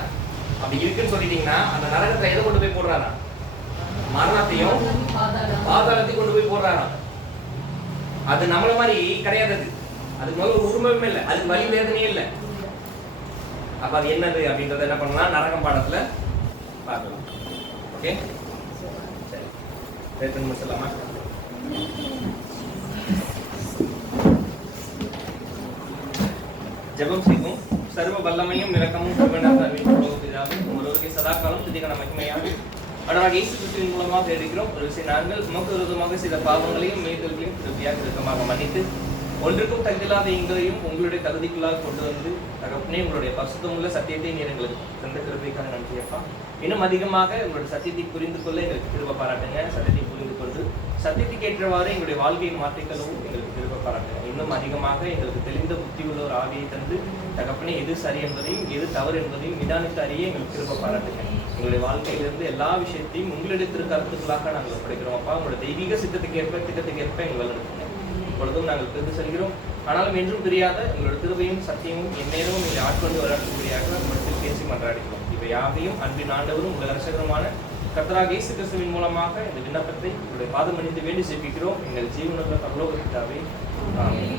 அப்படி இருக்குன்னு சொல்லிட்டீங்கன்னா அந்த நரகத்தை எதை கொண்டு போய் போடுறாரா? மரணத்தையும் பாதாளத்தையும் கொண்டு போய் போடுறாரா? அது நம்மள மாதிரி கிடையாது. அதுக்கு முதல்ல ஒரு உரிமையுமே இல்லை, அதுக்கு வலி வேதனையே இல்லை. அப்ப அது என்னது அப்படின்றத என்ன பண்ணலாம், நரகம் பாடத்துல பார்க்கலாம். ஓகே, சரி, பேசணும் முடிச்சிடலாமா? ஜெபம் செய்வோம். சர்வ வல்லமையும் இரக்கமும் இருப்பதாக. உங்களுடைய சதா காலம் துதிக்கான மகிமையாக ஆனால் இயேசு கிறிஸ்துவின் மூலமாக இருக்கிறோம். ஒரு விஷயம் நாங்கள் உமக்கு விரோதமாக செய்த பாவங்களையும் மீறுதல்களையும் திருப்தியாக இறுக்கமாக மன்னித்து ஒன்றுக்கும் தகுதியில்லாத எங்களையும் உங்களுடைய தகுதிக்குள்ளாக கொண்டு வந்து தகப்பனே உங்களுடைய பரிசுத்தமுள்ள சத்தியத்தை நீர் எங்களுக்கு தந்த கிருபைக்காக நன்றி அப்பா. இன்னும் அதிகமாக உங்களுடைய சத்தியத்தை புரிந்து கொள்ள எங்களுக்கு கிருபை பாராட்டுங்க. சத்தியத்தை புரிந்து கொண்டு சத்தியத்துக்கு ஏற்றவாறு எங்களுடைய வாழ்க்கையை மாற்றிக்கொள்ளவும் எங்களுக்கு கிருபை பாராட்டுங்க. இன்னும் அதிகமாக எங்களுக்கு தெளிந்த புத்தி உள்ள ஒரு ஆவியை தந்து தகப்பனே எது சரி என்பதையும் எது தவறு என்பதையும் நிதானித்து அறிய எங்களுக்கு கிருபை பாராட்டுங்க. எங்களுடைய வாழ்க்கையிலிருந்து எல்லா விஷயத்தையும் உங்களிடத்திற்கு கருத்துக்களாக நாங்கள் ஒப்படைக்கிறோம் அப்பா. உங்களுடைய தெய்வீக சித்தத்துக்கு ஏற்ப திட்டத்துக்கு ஏற்ப எங்கள் நடத்துங்க. இப்பொழுதும் நாங்கள் பிரிந்து செல்கிறோம். ஆனாலும் என்றும் பிரியாத உங்களுடைய திருவையும் சத்தியமும் எந்நேரமும் எங்களை ஆட்கொண்டு வளர்க்கக்கூடியாக உங்களிடத்தில் பேசி மன்றாடிக்கிறோம். இவை யாவையும் அன்பின் ஆண்டவரும் உங்கள் அரசகரமான கர்த்தராகிய இயேசு கிறிஸ்துவின் மூலமாக இந்த விண்ணப்பத்தை உங்களுடைய பாதம் அணிந்து வேண்டி ஜெபிக்கிறோம். எங்கள் ஜீவனுள்ள பரலோக பிதாவே, ஆமென்.